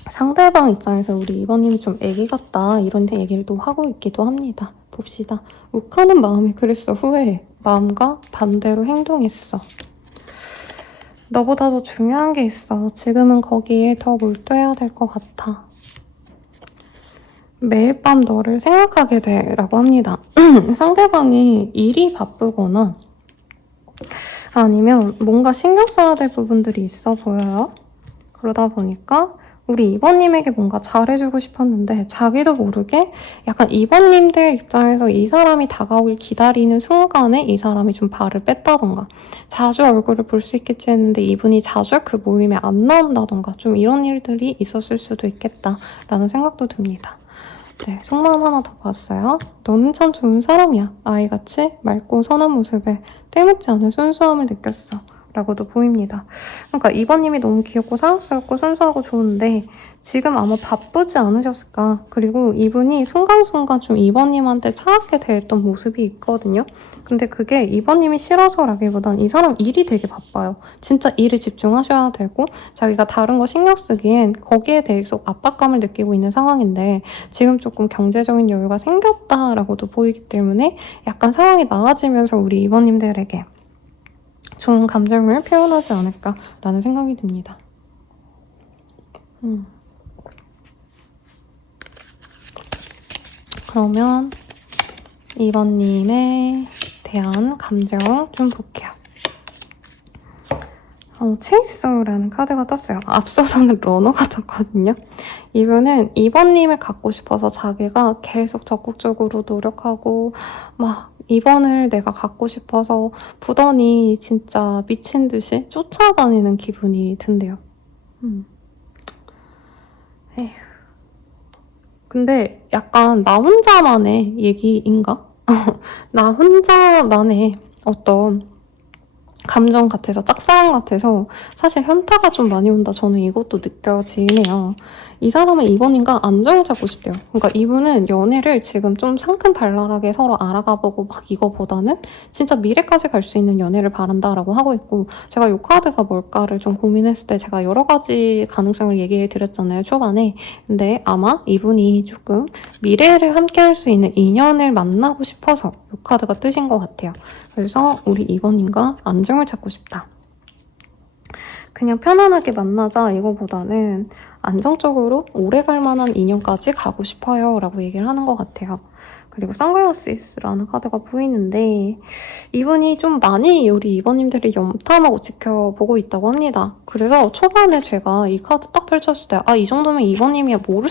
상대방 입장에서 우리 2번님이 좀 애기 같다 이런 얘기를 또 하고 있기도 합니다. 봅시다. 욱하는 마음이 그랬어. 후회해. 마음과 반대로 행동했어. 너보다 더 중요한 게 있어. 지금은 거기에 더 몰두해야 될 것 같아. 매일 밤 너를 생각하게 돼 라고 합니다. 상대방이 일이 바쁘거나 아니면 뭔가 신경 써야 될 부분들이 있어 보여요. 그러다 보니까 우리 2번님에게 뭔가 잘해주고 싶었는데 자기도 모르게 약간 2번님들 입장에서 이 사람이 다가오길 기다리는 순간에 이 사람이 좀 발을 뺐다던가 자주 얼굴을 볼 수 있겠지 했는데 이분이 자주 그 모임에 안 나온다던가 좀 이런 일들이 있었을 수도 있겠다라는 생각도 듭니다. 네, 속마음 하나 더 봤어요. 너는 참 좋은 사람이야. 아이같이 맑고 선한 모습에 때묻지 않은 순수함을 느꼈어. 라고도 보입니다. 그러니까 2번님이 너무 귀엽고 사랑스럽고 순수하고 좋은데 지금 아마 바쁘지 않으셨을까. 그리고 이분이 순간순간 좀 2번님한테 차갑게 대했던 모습이 있거든요. 근데 그게 2번님이 싫어서라기보단 이 사람 일이 되게 바빠요. 진짜 일에 집중하셔야 되고 자기가 다른 거 신경 쓰기엔 거기에 대해서 압박감을 느끼고 있는 상황인데 지금 조금 경제적인 여유가 생겼다라고도 보이기 때문에 약간 상황이 나아지면서 우리 2번님들에게 좋은 감정을 표현하지 않을까라는 생각이 듭니다. 그러면 2번님에 대한 감정 좀 볼게요. 체이서라는 카드가 떴어요. 앞서서는 러너가 떴거든요. 이분은 2번님을 갖고 싶어서 자기가 계속 적극적으로 노력하고 막 2번을 내가 갖고 싶어서 부더니 진짜 미친 듯이 쫓아다니는 기분이 든대요. 에휴. 근데 약간 나 혼자만의 얘기인가? 나 혼자만의 어떤 감정 같아서 짝사랑 같아서 사실 현타가 좀 많이 온다. 저는 이것도 느껴지네요. 이 사람은 2번인가 안정을 찾고 싶대요. 그러니까 이분은 연애를 지금 좀 상큼발랄하게 서로 알아가보고 막 이거보다는 진짜 미래까지 갈 수 있는 연애를 바란다라고 하고 있고 제가 이 카드가 뭘까를 좀 고민했을 때 제가 여러 가지 가능성을 얘기해 드렸잖아요. 초반에. 근데 아마 이분이 조금 미래를 함께 할 수 있는 인연을 만나고 싶어서 이 카드가 뜨신 것 같아요. 그래서 우리 2번인가 안정을 찾고 싶다. 그냥 편안하게 만나자 이거보다는 안정적으로 오래갈 만한 인연까지 가고 싶어요 라고 얘기를 하는 것 같아요. 그리고 선글라스라는 카드가 보이는데 이분이 좀 많이 우리 2번님들이 염탐하고 지켜보고 있다고 합니다. 그래서 초반에 제가 이 카드 딱 펼쳤을 때 이 정도면 2번님이 모를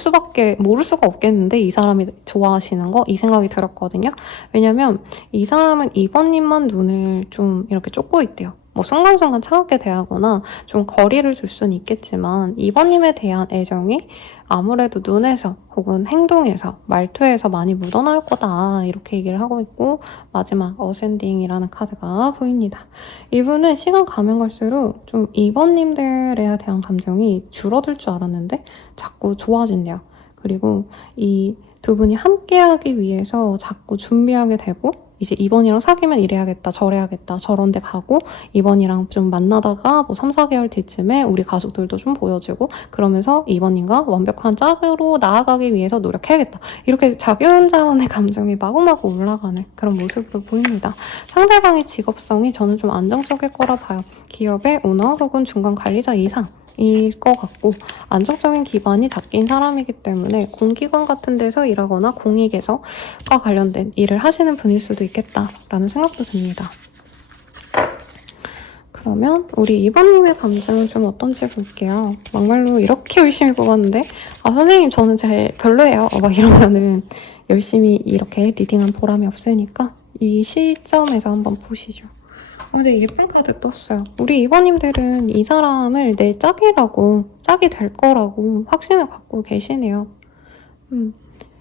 수가 없겠는데 이 사람이 좋아하시는 거? 이 생각이 들었거든요. 왜냐면 이 사람은 2번님만 눈을 좀 이렇게 쫓고 있대요. 뭐 순간순간 차갑게 대하거나 좀 거리를 둘 수는 있겠지만 2번님에 대한 애정이 아무래도 눈에서 혹은 행동에서 말투에서 많이 묻어나올 거다 이렇게 얘기를 하고 있고 마지막 어센딩이라는 카드가 보입니다. 이분은 시간 가면 갈수록 좀 2번님들에 대한 감정이 줄어들 줄 알았는데 자꾸 좋아진대요. 그리고 이 두 분이 함께하기 위해서 자꾸 준비하게 되고 이제 2번이랑 사귀면 이래야겠다, 저래야겠다, 저런 데 가고 2번이랑 좀 만나다가 뭐 3, 4개월 뒤쯤에 우리 가족들도 좀 보여주고 그러면서 2번님과 완벽한 짝으로 나아가기 위해서 노력해야겠다. 이렇게 자기 혼자만의 감정이 마구마구 올라가는 그런 모습으로 보입니다. 상대방의 직업성이 저는 좀 안정적일 거라 봐요. 기업의 오너 혹은 중간 관리자 이상 일 것 같고 안정적인 기반이 잡힌 사람이기 때문에 공기관 같은 데서 일하거나 공익에서과 관련된 일을 하시는 분일 수도 있겠다라는 생각도 듭니다. 그러면 우리 2번님의 감정은 좀 어떤지 볼게요. 막말로 이렇게 열심히 뽑았는데 선생님 저는 잘 별로예요. 막 이러면은 열심히 이렇게 리딩한 보람이 없으니까 이 시점에서 한번 보시죠. 근데 예쁜 카드 떴어요. 우리 2번님들은 이 사람을 내 짝이 될 거라고 확신을 갖고 계시네요.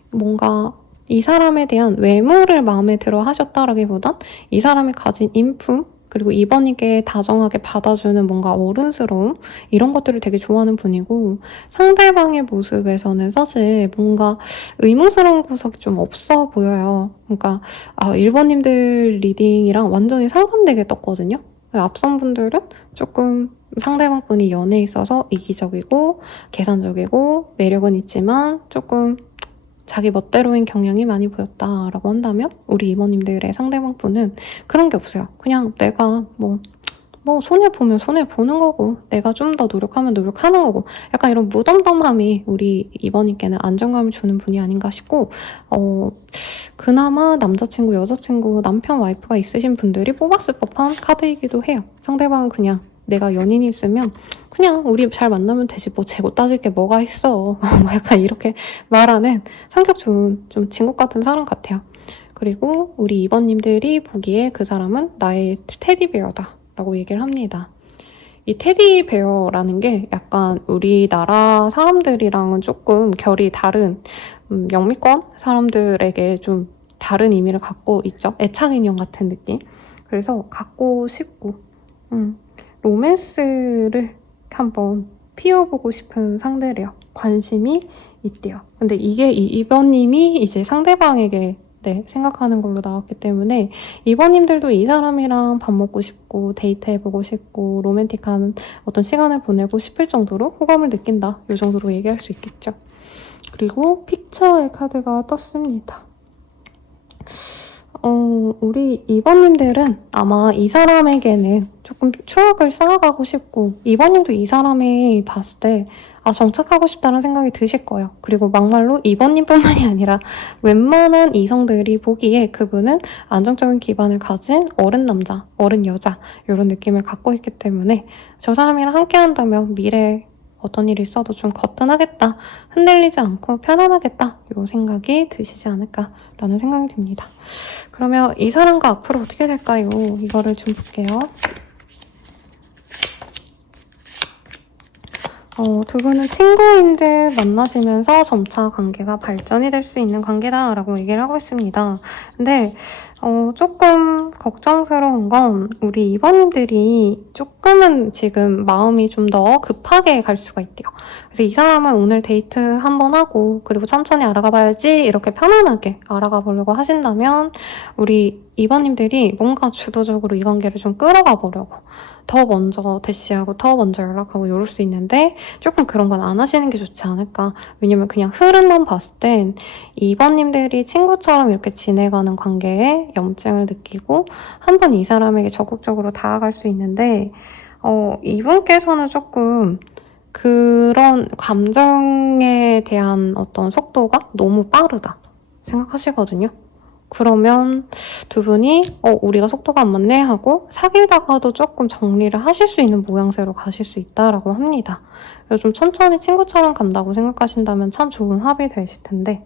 뭔가 이 사람에 대한 외모를 마음에 들어 하셨다라기보단 이 사람이 가진 인품, 그리고 2번님께 다정하게 받아주는 뭔가 어른스러움 이런 것들을 되게 좋아하는 분이고 상대방의 모습에서는 사실 뭔가 의무스러운 구석이 좀 없어 보여요. 그러니까 1번님들 리딩이랑 완전히 상반되게 떴거든요. 앞선 분들은 조금 상대방 분이 연애에 있어서 이기적이고 계산적이고 매력은 있지만 조금 자기 멋대로인 경향이 많이 보였다라고 한다면 우리 2번님들의 상대방 분은 그런 게 없어요. 그냥 내가 뭐 손해보면 손해보는 거고 내가 좀 더 노력하면 노력하는 거고 약간 이런 무덤덤함이 우리 2번님께는 안정감을 주는 분이 아닌가 싶고 그나마 남자친구, 여자친구, 남편, 와이프가 있으신 분들이 뽑았을 법한 카드이기도 해요. 상대방은 그냥 내가 연인이 있으면 그냥 우리 잘 만나면 되지 뭐 재고 따질 게 뭐가 있어. 약간 이렇게 말하는 성격 좋은 좀 친구 같은 사람 같아요. 그리고 우리 2번님들이 보기에 그 사람은 나의 테디베어다 라고 얘기를 합니다. 이 테디베어라는 게 약간 우리나라 사람들이랑은 조금 결이 다른 영미권 사람들에게 좀 다른 의미를 갖고 있죠. 애착인형 같은 느낌. 그래서 갖고 싶고 로맨스를 한번 피워보고 싶은 상대래요. 관심이 있대요. 근데 이게 이 2번님이 이제 상대방에게 생각하는 걸로 나왔기 때문에 2번님들도 이 사람이랑 밥 먹고 싶고 데이트해보고 싶고 로맨틱한 어떤 시간을 보내고 싶을 정도로 호감을 느낀다. 이 정도로 얘기할 수 있겠죠. 그리고 픽처의 카드가 떴습니다. 우리 2번님들은 아마 이 사람에게는 조금 추억을 쌓아가고 싶고 2번님도 이 사람이 봤을 때 정착하고 싶다는 생각이 드실 거예요. 그리고 막말로 2번님뿐만이 아니라 웬만한 이성들이 보기에 그분은 안정적인 기반을 가진 어른 남자, 어른 여자 이런 느낌을 갖고 있기 때문에 저 사람이랑 함께 한다면 미래에 어떤 일이 있어도 좀 거뜬하겠다, 흔들리지 않고 편안하겠다 이 생각이 드시지 않을까라는 생각이 듭니다. 그러면 이 사람과 앞으로 어떻게 될까요? 이거를 좀 볼게요. 두 분은 친구인 듯 만나시면서 점차 관계가 발전이 될 수 있는 관계다라고 얘기를 하고 있습니다. 근데 조금 걱정스러운 건 우리 2번님들이 조금은 지금 마음이 좀 더 급하게 갈 수가 있대요. 그래서 이 사람은 오늘 데이트 한번 하고 그리고 천천히 알아가 봐야지 이렇게 편안하게 알아가 보려고 하신다면 우리 2번님들이 뭔가 주도적으로 이 관계를 좀 끌어가 보려고 더 먼저 대시하고 더 먼저 연락하고 이럴 수 있는데 조금 그런 건 안 하시는 게 좋지 않을까. 왜냐면 그냥 흐름만 봤을 땐 2번님들이 친구처럼 이렇게 지내가는 관계에 염증을 느끼고 한번 이 사람에게 적극적으로 다가갈 수 있는데 이분께서는 조금 그런 감정에 대한 어떤 속도가 너무 빠르다 생각하시거든요. 그러면 두 분이 우리가 속도가 안 맞네 하고 사귀다가도 조금 정리를 하실 수 있는 모양새로 가실 수 있다라고 합니다. 그래서 좀 천천히 친구처럼 간다고 생각하신다면 참 좋은 합이 되실 텐데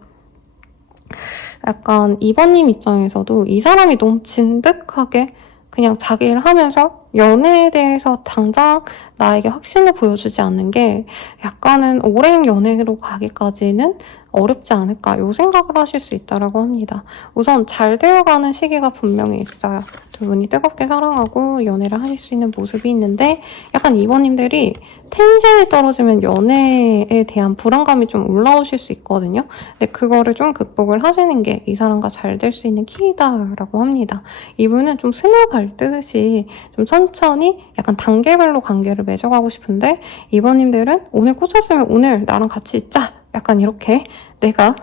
약간 2번님 입장에서도 이 사람이 너무 진득하게 그냥 자기 일 하면서 연애에 대해서 당장 나에게 확신을 보여주지 않는 게 약간은 오랜 연애로 가기까지는 어렵지 않을까 이 생각을 하실 수 있다고 합니다. 우선 잘 되어가는 시기가 분명히 있어요. 두 분이 뜨겁게 사랑하고 연애를 하실 수 있는 모습이 있는데 약간 2번님들이 텐션이 떨어지면 연애에 대한 불안감이 좀 올라오실 수 있거든요. 근데 그거를 좀 극복을 하시는 게 이 사람과 잘 될 수 있는 키이다라고 합니다. 이분은 좀 스며갈 듯이 좀 천천히 약간 단계별로 관계를 맺어가고 싶은데 2번님들은 오늘 꽂혔으면 오늘 나랑 같이 있자. 약간 이렇게 내가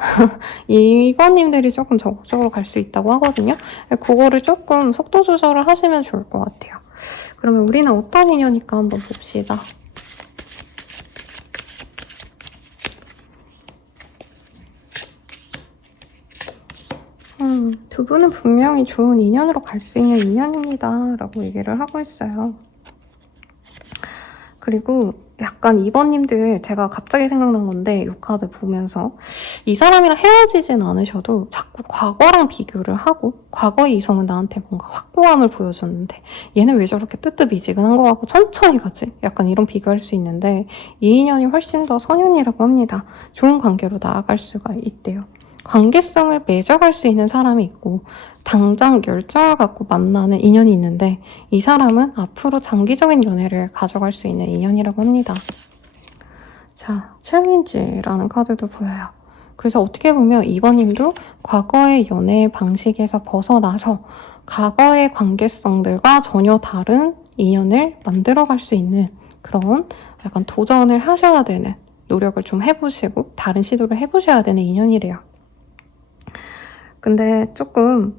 2번님들이 조금 적극적으로 갈 수 있다고 하거든요. 그거를 조금 속도 조절을 하시면 좋을 것 같아요. 그러면 우리는 어떤 인연일까 한번 봅시다. 두 분은 분명히 좋은 인연으로 갈 수 있는 인연입니다. 라고 얘기를 하고 있어요. 그리고 약간 2번님들 제가 갑자기 생각난 건데 이 카드 보면서 이 사람이랑 헤어지진 않으셔도 자꾸 과거랑 비교를 하고 과거의 이성은 나한테 뭔가 확고함을 보여줬는데 얘는 왜 저렇게 뜨뜻미지근한 것 같고 천천히 가지? 약간 이런 비교할 수 있는데 이 인연이 훨씬 더 선연이라고 합니다. 좋은 관계로 나아갈 수가 있대요. 관계성을 맺어갈 수 있는 사람이 있고 당장 열정을 갖고 만나는 인연이 있는데 이 사람은 앞으로 장기적인 연애를 가져갈 수 있는 인연이라고 합니다. 자, 챌린지라는 카드도 보여요. 그래서 어떻게 보면 2번님도 과거의 연애 방식에서 벗어나서 과거의 관계성들과 전혀 다른 인연을 만들어갈 수 있는 그런 약간 도전을 하셔야 되는 노력을 좀 해보시고 다른 시도를 해보셔야 되는 인연이래요. 근데 조금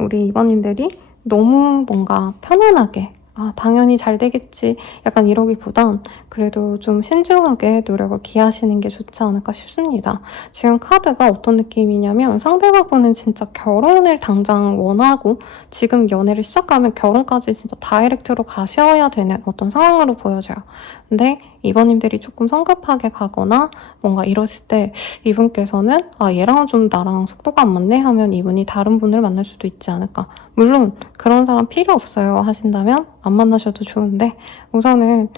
우리 2번님들이 너무 뭔가 편안하게 당연히 잘 되겠지. 약간 이러기보단 그래도 좀 신중하게 노력을 기하시는 게 좋지 않을까 싶습니다. 지금 카드가 어떤 느낌이냐면 상대방분은 진짜 결혼을 당장 원하고 지금 연애를 시작하면 결혼까지 진짜 다이렉트로 가셔야 되는 어떤 상황으로 보여져요. 근데 이번님들이 조금 성급하게 가거나 뭔가 이러실 때 이분께서는 얘랑은 좀 나랑 속도가 안 맞네 하면 이분이 다른 분을 만날 수도 있지 않을까. 물론 그런 사람 필요 없어요 하신다면 안 만나셔도 좋은데 우선은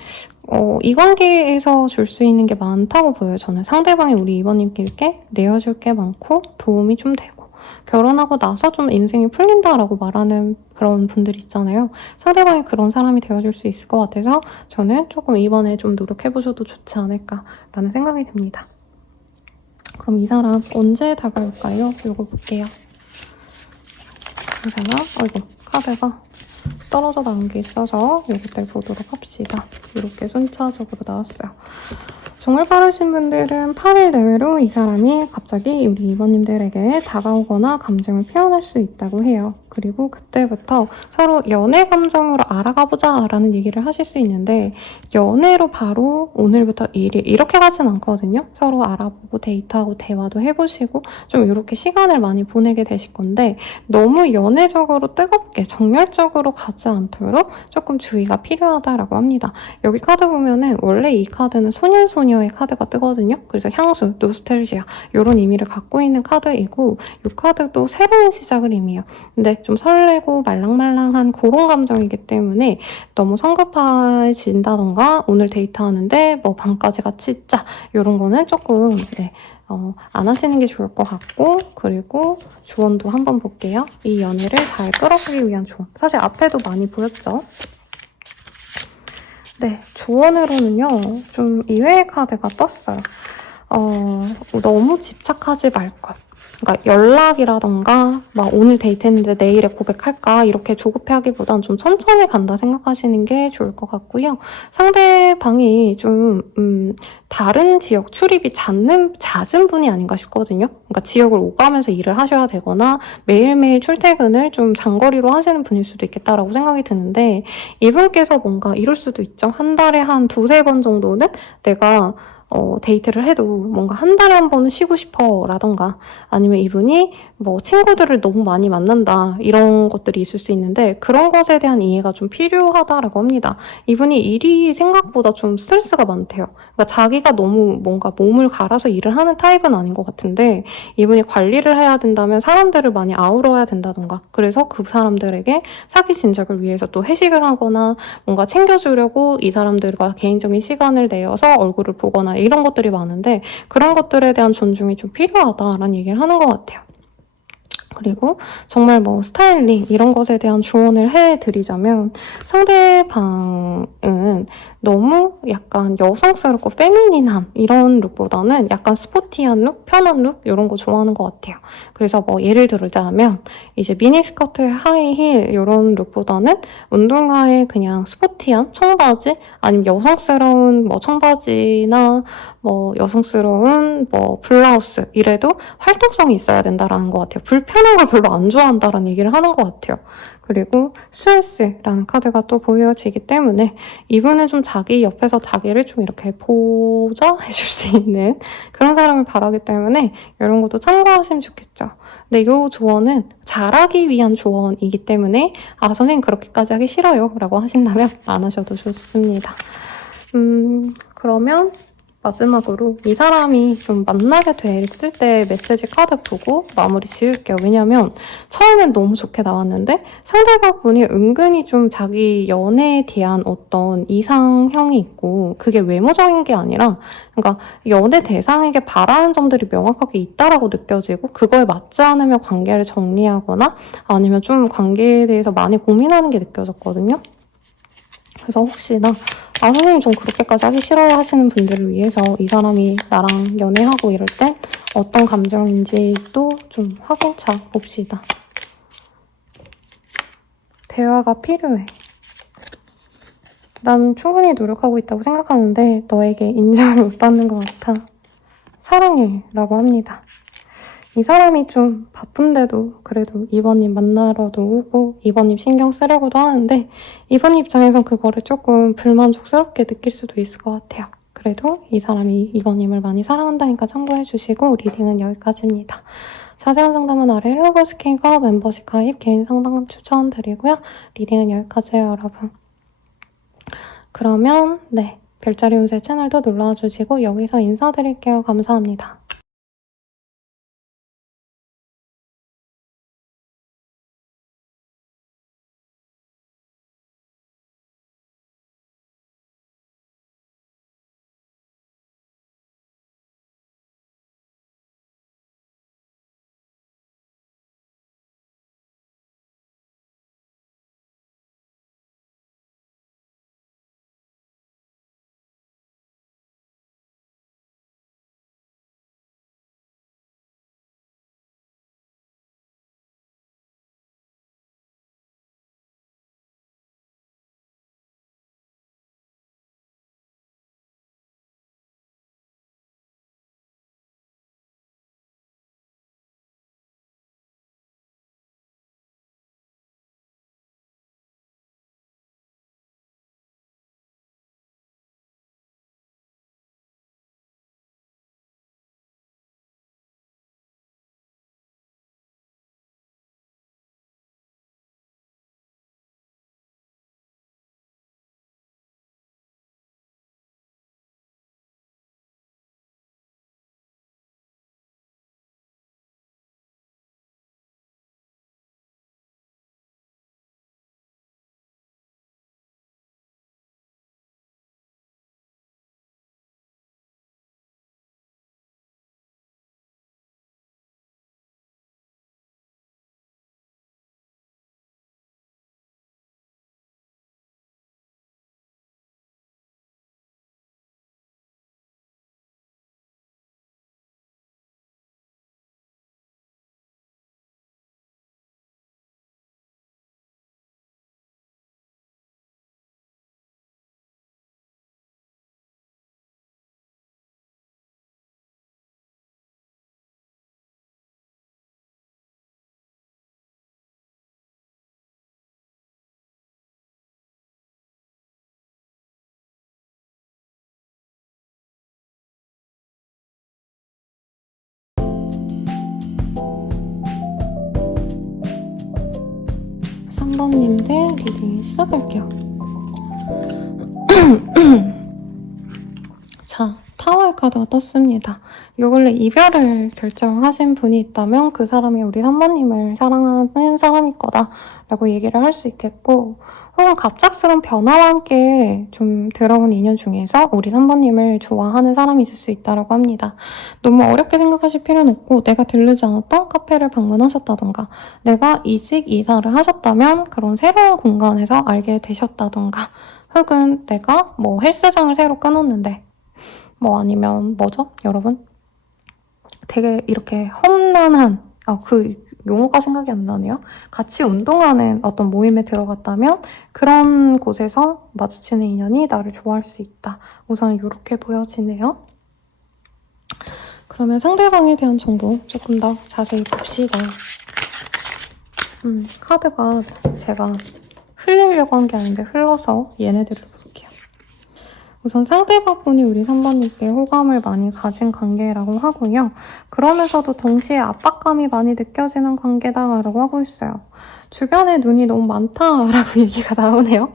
이 관계에서 줄 수 있는 게 많다고 보여요. 저는 상대방이 우리 이번님께 내어줄 게 많고 도움이 좀 되고 결혼하고 나서 좀 인생이 풀린다라고 말하는 그런 분들 있잖아요. 상대방이 그런 사람이 되어줄 수 있을 것 같아서 저는 조금 이번에 좀 노력해보셔도 좋지 않을까라는 생각이 듭니다. 그럼 이 사람 언제 다가올까요? 이거 볼게요. 괜찮아? 카드가 떨어져 나온 게 있어서 이것들 보도록 합시다. 이렇게 순차적으로 나왔어요. 정말 빠르신 분들은 8일 내외로 이 사람이 갑자기 우리 이번님들에게 다가오거나 감정을 표현할 수 있다고 해요. 그리고 그때부터 서로 연애 감정으로 알아가보자 라는 얘기를 하실 수 있는데 연애로 바로 오늘부터 1일 이렇게 가진 않거든요. 서로 알아보고 데이트하고 대화도 해보시고 좀 이렇게 시간을 많이 보내게 되실 건데 너무 연애적으로 뜨겁게 정열적으로 가지 않도록 조금 주의가 필요하다라고 합니다. 여기 카드 보면은 원래 이 카드는 소년소녀의 카드가 뜨거든요. 그래서 향수, 노스텔지아 이런 의미를 갖고 있는 카드이고 이 카드도 새로운 시작을 의미해요. 근데 좀 설레고 말랑말랑한 그런 감정이기 때문에 너무 성급해진다던가 오늘 데이트하는데 뭐 밤까지 같이 있자 이런 거는 조금 안 하시는 게 좋을 것 같고 그리고 조언도 한번 볼게요. 이 연애를 잘 끌어가기 위한 조언. 사실 앞에도 많이 보였죠? 네, 조언으로는요. 좀 이외의 카드가 떴어요. 너무 집착하지 말 것. 그러니까 연락이라던가 막 오늘 데이트했는데 내일에 고백할까 이렇게 조급해하기보단 좀 천천히 간다 생각하시는 게 좋을 것 같고요. 상대방이 좀 다른 지역 출입이 잦은 분이 아닌가 싶거든요. 그러니까 지역을 오가면서 일을 하셔야 되거나 매일매일 출퇴근을 좀 장거리로 하시는 분일 수도 있겠다라고 생각이 드는데 이분께서 뭔가 이럴 수도 있죠. 한 달에 한 2-3번 정도는 내가 데이트를 해도 뭔가 한 달에 한 번은 쉬고 싶어 라던가 아니면 이분이 뭐 친구들을 너무 많이 만난다 이런 것들이 있을 수 있는데 그런 것에 대한 이해가 좀 필요하다라고 합니다. 이분이 일이 생각보다 좀 스트레스가 많대요. 그러니까 자기가 너무 뭔가 몸을 갈아서 일을 하는 타입은 아닌 것 같은데 이분이 관리를 해야 된다면 사람들을 많이 아우러야 된다던가 그래서 그 사람들에게 사기 진작을 위해서 또 회식을 하거나 뭔가 챙겨주려고 이 사람들과 개인적인 시간을 내어서 얼굴을 보거나 이런 것들이 많은데 그런 것들에 대한 존중이 좀 필요하다라는 얘기를 하는 것 같아요. 그리고 정말 뭐 스타일링 이런 것에 대한 조언을 해드리자면 상대방은 너무 약간 여성스럽고 페미닌한 이런 룩보다는 약간 스포티한 룩, 편한 룩 이런 거 좋아하는 것 같아요. 그래서 뭐 예를 들자면 이제 미니스커트, 하이힐 이런 룩보다는 운동화에 그냥 스포티한 청바지 아니면 여성스러운 뭐 청바지나 뭐 여성스러운 뭐 블라우스 이래도 활동성이 있어야 된다라는 것 같아요. 불편한 걸 별로 안 좋아한다라는 얘기를 하는 것 같아요. 그리고 스트레스라는 카드가 또 보여지기 때문에 이분은 좀 자기 옆에서 자기를 좀 이렇게 보좌해줄 수 있는 그런 사람을 바라기 때문에 이런 것도 참고하시면 좋겠죠. 근데 이 조언은 잘하기 위한 조언이기 때문에 선생님 그렇게까지 하기 싫어요 라고 하신다면 안 하셔도 좋습니다. 그러면 마지막으로 이 사람이 좀 만나게 됐을 때 메시지 카드 보고 마무리 지을게요. 왜냐면 처음엔 너무 좋게 나왔는데 상대방 분이 은근히 좀 자기 연애에 대한 어떤 이상형이 있고 그게 외모적인 게 아니라 그러니까 연애 대상에게 바라는 점들이 명확하게 있다라고 느껴지고 그거에 맞지 않으면 관계를 정리하거나 아니면 좀 관계에 대해서 많이 고민하는 게 느껴졌거든요. 그래서 혹시나 선생님 좀 그렇게까지 하기 싫어요 하시는 분들을 위해서 이 사람이 나랑 연애하고 이럴 땐 어떤 감정인지도 좀 확인차 봅시다. 대화가 필요해. 난 충분히 노력하고 있다고 생각하는데 너에게 인정을 못 받는 것 같아. 사랑해 라고 합니다. 이 사람이 좀 바쁜데도 그래도 2번님 만나러도 오고 2번님 신경 쓰려고도 하는데 2번 입장에선 그거를 조금 불만족스럽게 느낄 수도 있을 것 같아요. 그래도 이 사람이 2번님을 많이 사랑한다니까 참고해주시고 리딩은 여기까지입니다. 자세한 상담은 아래 헬로버스케이가 멤버십 가입 개인 상담 추천드리고요. 리딩은 여기까지예요, 여러분. 그러면 네, 별자리 운세 채널도 놀러와 주시고 여기서 인사드릴게요. 감사합니다. 번님들 리딩 시작할게요. 자, 타워의 카드가 떴습니다. 요 근래 이별을 결정하신 분이 있다면 그 사람이 우리 3번님을 사랑하는 사람일 거다 라고 얘기를 할 수 있겠고, 혹은 갑작스런 변화와 함께 좀 들어온 인연 중에서 우리 3번님을 좋아하는 사람이 있을 수 있다고 합니다. 너무 어렵게 생각하실 필요는 없고, 내가 들르지 않았던 카페를 방문하셨다던가, 내가 이직이사를 하셨다면 그런 새로운 공간에서 알게 되셨다던가, 혹은 내가 뭐 헬스장을 새로 끊었는데 뭐 아니면 뭐죠, 여러분? 되게 이렇게 험난한, 그 용어가 생각이 안 나네요. 같이 운동하는 어떤 모임에 들어갔다면 그런 곳에서 마주치는 인연이 나를 좋아할 수 있다. 우선 이렇게 보여지네요. 그러면 상대방에 대한 정보 조금 더 자세히 봅시다. 카드가 제가 흘리려고 한 게 아닌데 흘러서 얘네들을 볼게요. 우선 상대방분이 우리 3번님께 호감을 많이 가진 관계라고 하고요. 그러면서도 동시에 압박감이 많이 느껴지는 관계다라고 하고 있어요. 주변에 눈이 너무 많다라고 얘기가 나오네요.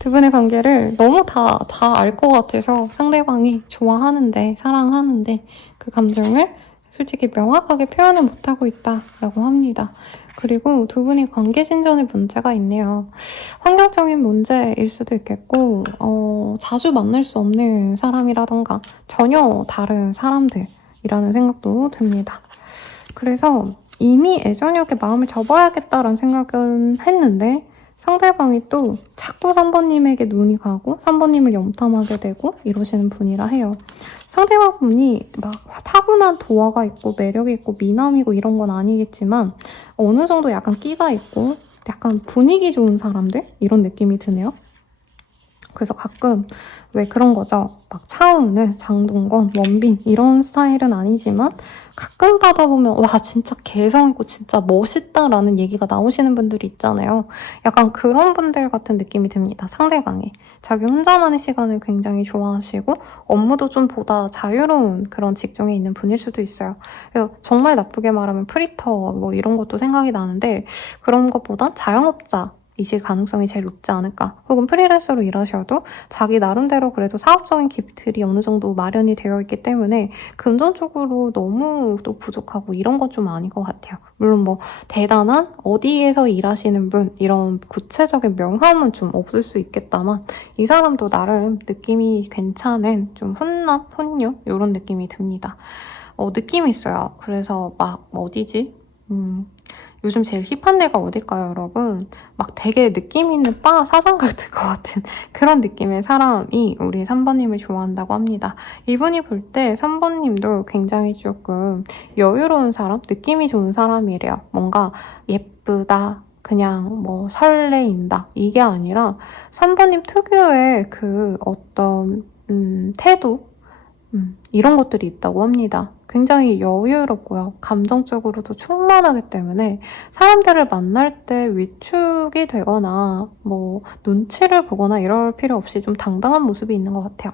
두 분의 관계를 너무 다 알 것 같아서 상대방이 좋아하는데, 사랑하는데 그 감정을 솔직히 명확하게 표현을 못하고 있다라고 합니다. 그리고 두 분이 관계 진전에 문제가 있네요. 환경적인 문제일 수도 있겠고, 자주 만날 수 없는 사람이라던가 전혀 다른 사람들이라는 생각도 듭니다. 그래서 이미 애정역에 마음을 접어야겠다라는 생각은 했는데 상대방이 또 자꾸 3번님에게 눈이 가고 3번님을 염탐하게 되고 이러시는 분이라 해요. 상대방분이 막 타고난 도화가 있고 매력이 있고 미남이고 이런 건 아니겠지만 어느 정도 약간 끼가 있고 약간 분위기 좋은 사람들? 이런 느낌이 드네요. 그래서 가끔 왜 그런 거죠. 막 차은우, 장동건, 원빈 이런 스타일은 아니지만 가끔 가다 보면 와 진짜 개성있고 진짜 멋있다라는 얘기가 나오시는 분들이 있잖아요. 약간 그런 분들 같은 느낌이 듭니다. 상대방이. 자기 혼자만의 시간을 굉장히 좋아하시고 업무도 좀 보다 자유로운 그런 직종에 있는 분일 수도 있어요. 그래서 정말 나쁘게 말하면 프리터 뭐 이런 것도 생각이 나는데 그런 것보단 자영업자 이실 가능성이 제일 높지 않을까. 혹은 프리랜서로 일하셔도 자기 나름대로 그래도 사업적인 기틀이 어느 정도 마련이 되어 있기 때문에 금전적으로 너무 또 부족하고 이런 건 좀 아닌 것 같아요. 물론 뭐 대단한 어디에서 일하시는 분 이런 구체적인 명함은 좀 없을 수 있겠다만 이 사람도 나름 느낌이 괜찮은 좀 훈남, 훈육 이런 느낌이 듭니다. 느낌이 있어요. 그래서 막 어디지? 요즘 제일 힙한 데가 어딜까요, 여러분? 막 되게 느낌 있는 바 사장 같은 것 같은 그런 느낌의 사람이 우리 3번님을 좋아한다고 합니다. 이분이 볼 때 3번님도 굉장히 조금 여유로운 사람, 느낌이 좋은 사람이래요. 뭔가 예쁘다, 그냥 뭐 설레인다 이게 아니라 3번님 특유의 그 어떤 태도? 이런 것들이 있다고 합니다. 굉장히 여유롭고요. 감정적으로도 충만하기 때문에 사람들을 만날 때 위축이 되거나 뭐 눈치를 보거나 이럴 필요 없이 좀 당당한 모습이 있는 것 같아요.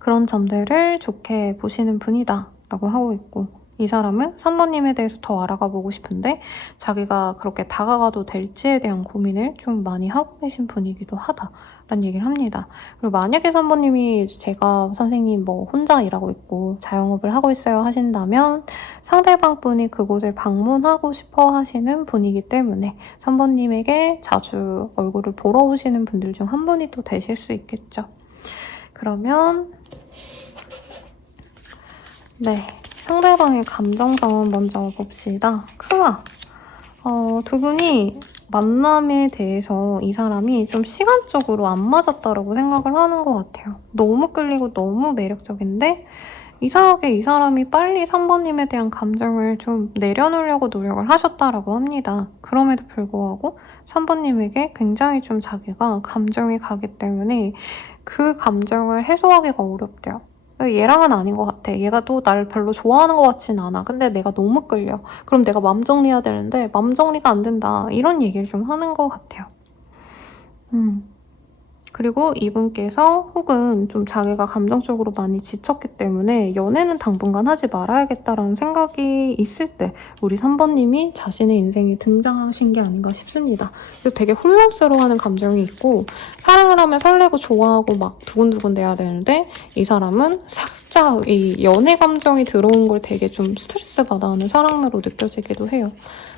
그런 점들을 좋게 보시는 분이다 라고 하고 있고 이 사람은 3번님에 대해서 더 알아가 보고 싶은데 자기가 그렇게 다가가도 될지에 대한 고민을 좀 많이 하고 계신 분이기도 하다 라는 얘기를 합니다. 그리고 만약에 3번님이 제가 선생님 뭐 혼자 일하고 있고 자영업을 하고 있어요 하신다면 상대방 분이 그곳을 방문하고 싶어 하시는 분이기 때문에 3번님에게 자주 얼굴을 보러 오시는 분들 중 한 분이 또 되실 수 있겠죠. 그러면 네, 상대방의 감정선 먼저 봅시다. 크아. 두 분이 만남에 대해서 이 사람이 좀 시간적으로 안 맞았다라고 생각을 하는 것 같아요. 너무 끌리고 너무 매력적인데 이상하게 이 사람이 빨리 3번님에 대한 감정을 좀 내려놓으려고 노력을 하셨다라고 합니다. 그럼에도 불구하고 3번님에게 굉장히 좀 자기가 감정이 가기 때문에 그 감정을 해소하기가 어렵대요. 얘랑은 아닌 것 같아. 얘가 또 날 별로 좋아하는 것 같진 않아. 근데 내가 너무 끌려. 그럼 내가 맘 정리해야 되는데 맘 정리가 안 된다. 이런 얘기를 좀 하는 것 같아요. 그리고 이분께서 혹은 좀 자기가 감정적으로 많이 지쳤기 때문에 연애는 당분간 하지 말아야겠다라는 생각이 있을 때 우리 3번님이 자신의 인생에 등장하신 게 아닌가 싶습니다. 그래서 되게 혼란스러워하는 감정이 있고 사랑을 하면 설레고 좋아하고 막 두근두근 돼야 되는데 이 사람은 살짝 이 연애 감정이 들어온 걸 되게 좀 스트레스 받아하는 사람으로 느껴지기도 해요.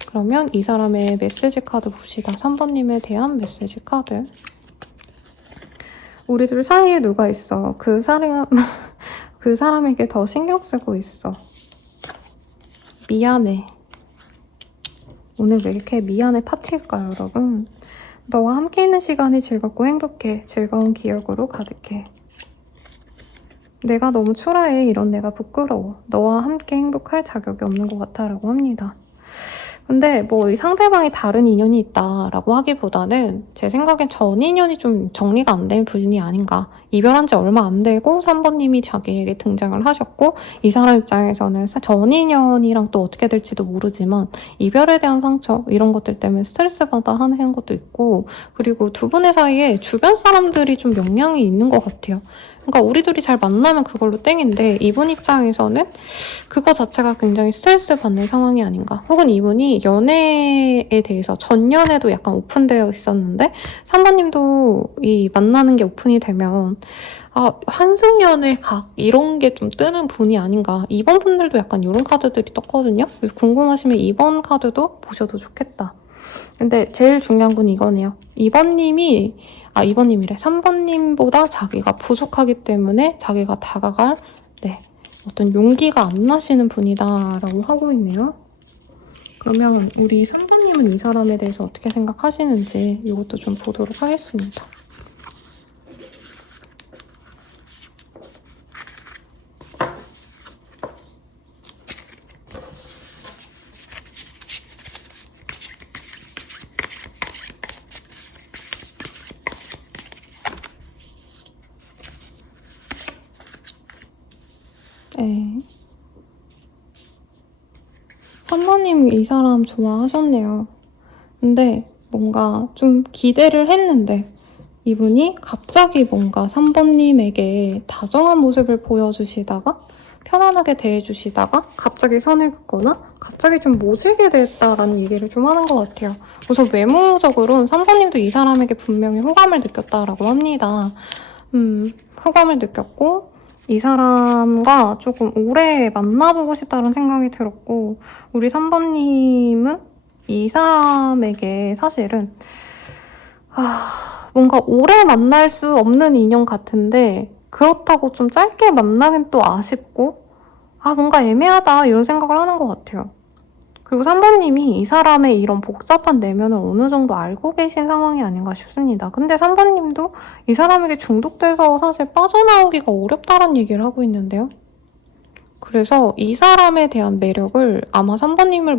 그러면 이 사람의 메시지 카드 봅시다. 3번님에 대한 메시지 카드. 우리 둘 사이에 누가 있어. 그 사람에게 더 신경 쓰고 있어. 미안해. 오늘 왜 이렇게 미안해 파티일까요, 여러분? 너와 함께 있는 시간이 즐겁고 행복해. 즐거운 기억으로 가득해. 내가 너무 초라해. 이런 내가 부끄러워. 너와 함께 행복할 자격이 없는 것 같아 라고 합니다. 근데 뭐 이 상대방이 다른 인연이 있다라고 하기보다는 제 생각엔 전 인연이 좀 정리가 안 된 분이 아닌가. 이별한 지 얼마 안 되고 3번님이 자기에게 등장을 하셨고 이 사람 입장에서는 전 인연이랑 또 어떻게 될지도 모르지만 이별에 대한 상처 이런 것들 때문에 스트레스 받아 하는 것도 있고 그리고 두 분의 사이에 주변 사람들이 좀 영향이 있는 것 같아요. 그러니까 우리 둘이 잘 만나면 그걸로 땡인데 이분 입장에서는 그거 자체가 굉장히 스트레스 받는 상황이 아닌가. 혹은 이분이 연애에 대해서 전연애도 약간 오픈되어 있었는데 3번님도 이 만나는 게 오픈이 되면 환승연애 각 이런 게 좀 뜨는 분이 아닌가. 2번 분들도 약간 이런 카드들이 떴거든요. 그래서 궁금하시면 2번 카드도 보셔도 좋겠다. 근데 제일 중요한 건 이거네요. 2번님이래. 3번님보다 자기가 부족하기 때문에 자기가 다가갈 어떤 용기가 안 나시는 분이다라고 하고 있네요. 그러면 우리 3번님은 이 사람에 대해서 어떻게 생각하시는지 이것도 좀 보도록 하겠습니다. 네. 3번님 이 사람 좋아하셨네요. 근데 뭔가 좀 기대를 했는데 이분이 갑자기 뭔가 3번님에게 다정한 모습을 보여주시다가 편안하게 대해주시다가 갑자기 선을 긋거나 갑자기 좀 모질게 됐다라는 얘기를 좀 하는 것 같아요. 우선 외모적으로는 3번님도 이 사람에게 분명히 호감을 느꼈다라고 합니다. 호감을 느꼈고 이 사람과 조금 오래 만나보고 싶다는 생각이 들었고 우리 3번님은 이 사람에게 사실은 뭔가 오래 만날 수 없는 인연 같은데 그렇다고 좀 짧게 만나긴 또 아쉽고 뭔가 애매하다 이런 생각을 하는 것 같아요. 그리고 3번님이 이 사람의 이런 복잡한 내면을 어느 정도 알고 계신 상황이 아닌가 싶습니다. 근데 3번님도 이 사람에게 중독돼서 사실 빠져나오기가 어렵다는 얘기를 하고 있는데요. 그래서 이 사람에 대한 매력을 아마 3번님이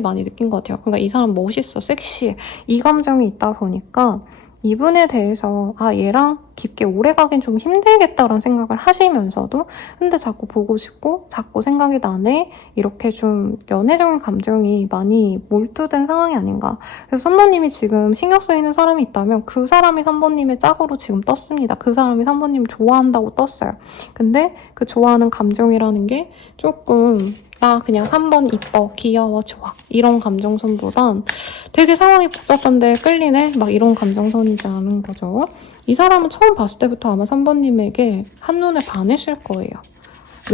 많이 느낀 것 같아요. 그러니까 이 사람 멋있어, 섹시해. 이 감정이 있다 보니까 이분에 대해서 얘랑 깊게 오래 가긴 좀 힘들겠다라는 생각을 하시면서도 근데 자꾸 보고 싶고 자꾸 생각이 나네 이렇게 좀 연애적인 감정이 많이 몰두된 상황이 아닌가. 그래서 3번님이 지금 신경 쓰이는 사람이 있다면 그 사람이 3번님의 짝으로 지금 떴습니다. 그 사람이 3번님을 좋아한다고 떴어요. 근데 그 좋아하는 감정이라는 게 조금 나 그냥 3번 이뻐, 귀여워, 좋아 이런 감정선보단 되게 상황이 복잡한데 끌리네? 막 이런 감정선이지 않은 거죠. 이 사람은 처음 봤을 때부터 아마 3번님에게 한눈에 반했을 거예요.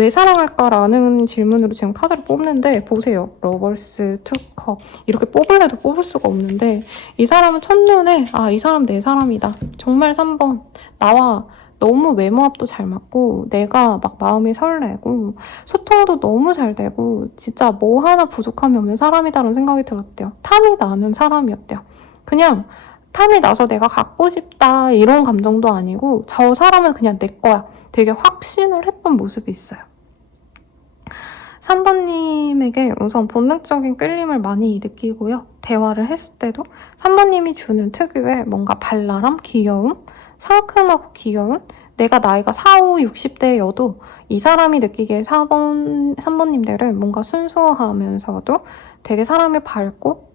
왜 사랑할까라는 질문으로 지금 카드를 뽑는데 보세요. 러버스, 투컵 이렇게 뽑을래도 뽑을 수가 없는데 이 사람은 첫눈에 이 사람 내 사람이다. 정말 3번 나와 너무 외모합도 잘 맞고 내가 막 마음이 설레고 소통도 너무 잘 되고 진짜 뭐 하나 부족함이 없는 사람이다라는 생각이 들었대요. 탐이 나는 사람이었대요. 그냥 탐이 나서 내가 갖고 싶다 이런 감정도 아니고 저 사람은 그냥 내 거야. 되게 확신을 했던 모습이 있어요. 3번님에게 우선 본능적인 끌림을 많이 느끼고요. 대화를 했을 때도 3번님이 주는 특유의 뭔가 발랄함, 귀여움, 상큼하고 귀여운 내가 나이가 4, 5, 60대여도 이 사람이 느끼기에 3번님들은 뭔가 순수하면서도 되게 사람이 밝고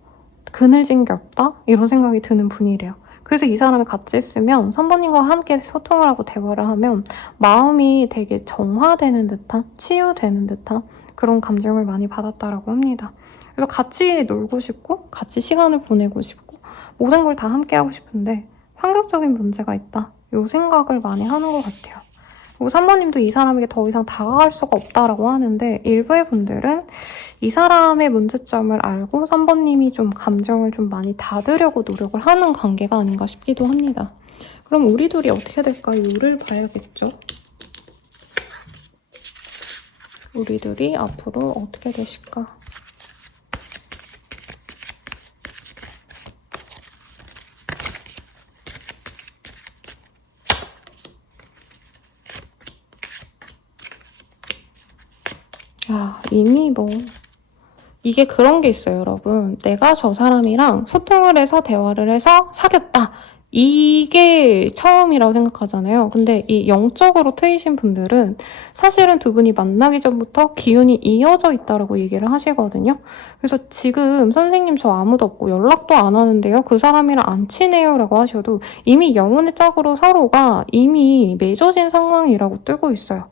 그늘진 게 없다? 이런 생각이 드는 분이래요. 그래서 이 사람이 같이 있으면 3번님과 함께 소통을 하고 대화를 하면 마음이 되게 정화되는 듯한, 치유되는 듯한 그런 감정을 많이 받았다라고 합니다. 그래서 같이 놀고 싶고 같이 시간을 보내고 싶고 모든 걸 다 함께 하고 싶은데 환경적인 문제가 있다. 이 생각을 많이 하는 것 같아요. 그리고 3번님도 이 사람에게 더 이상 다가갈 수가 없다라고 하는데 일부의 분들은 이 사람의 문제점을 알고 3번님이 좀 감정을 좀 많이 닫으려고 노력을 하는 관계가 아닌가 싶기도 합니다. 그럼 우리 둘이 어떻게 될까요? 이를 봐야겠죠? 우리 둘이 앞으로 어떻게 되실까? 이미 이게 그런 게 있어요, 여러분. 내가 저 사람이랑 소통을 해서 대화를 해서 사귀었다. 이게 처음이라고 생각하잖아요. 근데 이 영적으로 트이신 분들은 사실은 두 분이 만나기 전부터 기운이 이어져 있다라고 얘기를 하시거든요. 그래서 지금 선생님 저 아무도 없고 연락도 안 하는데요. 그 사람이랑 안 친해요 라고 하셔도 이미 영혼의 짝으로 서로가 이미 맺어진 상황이라고 뜨고 있어요.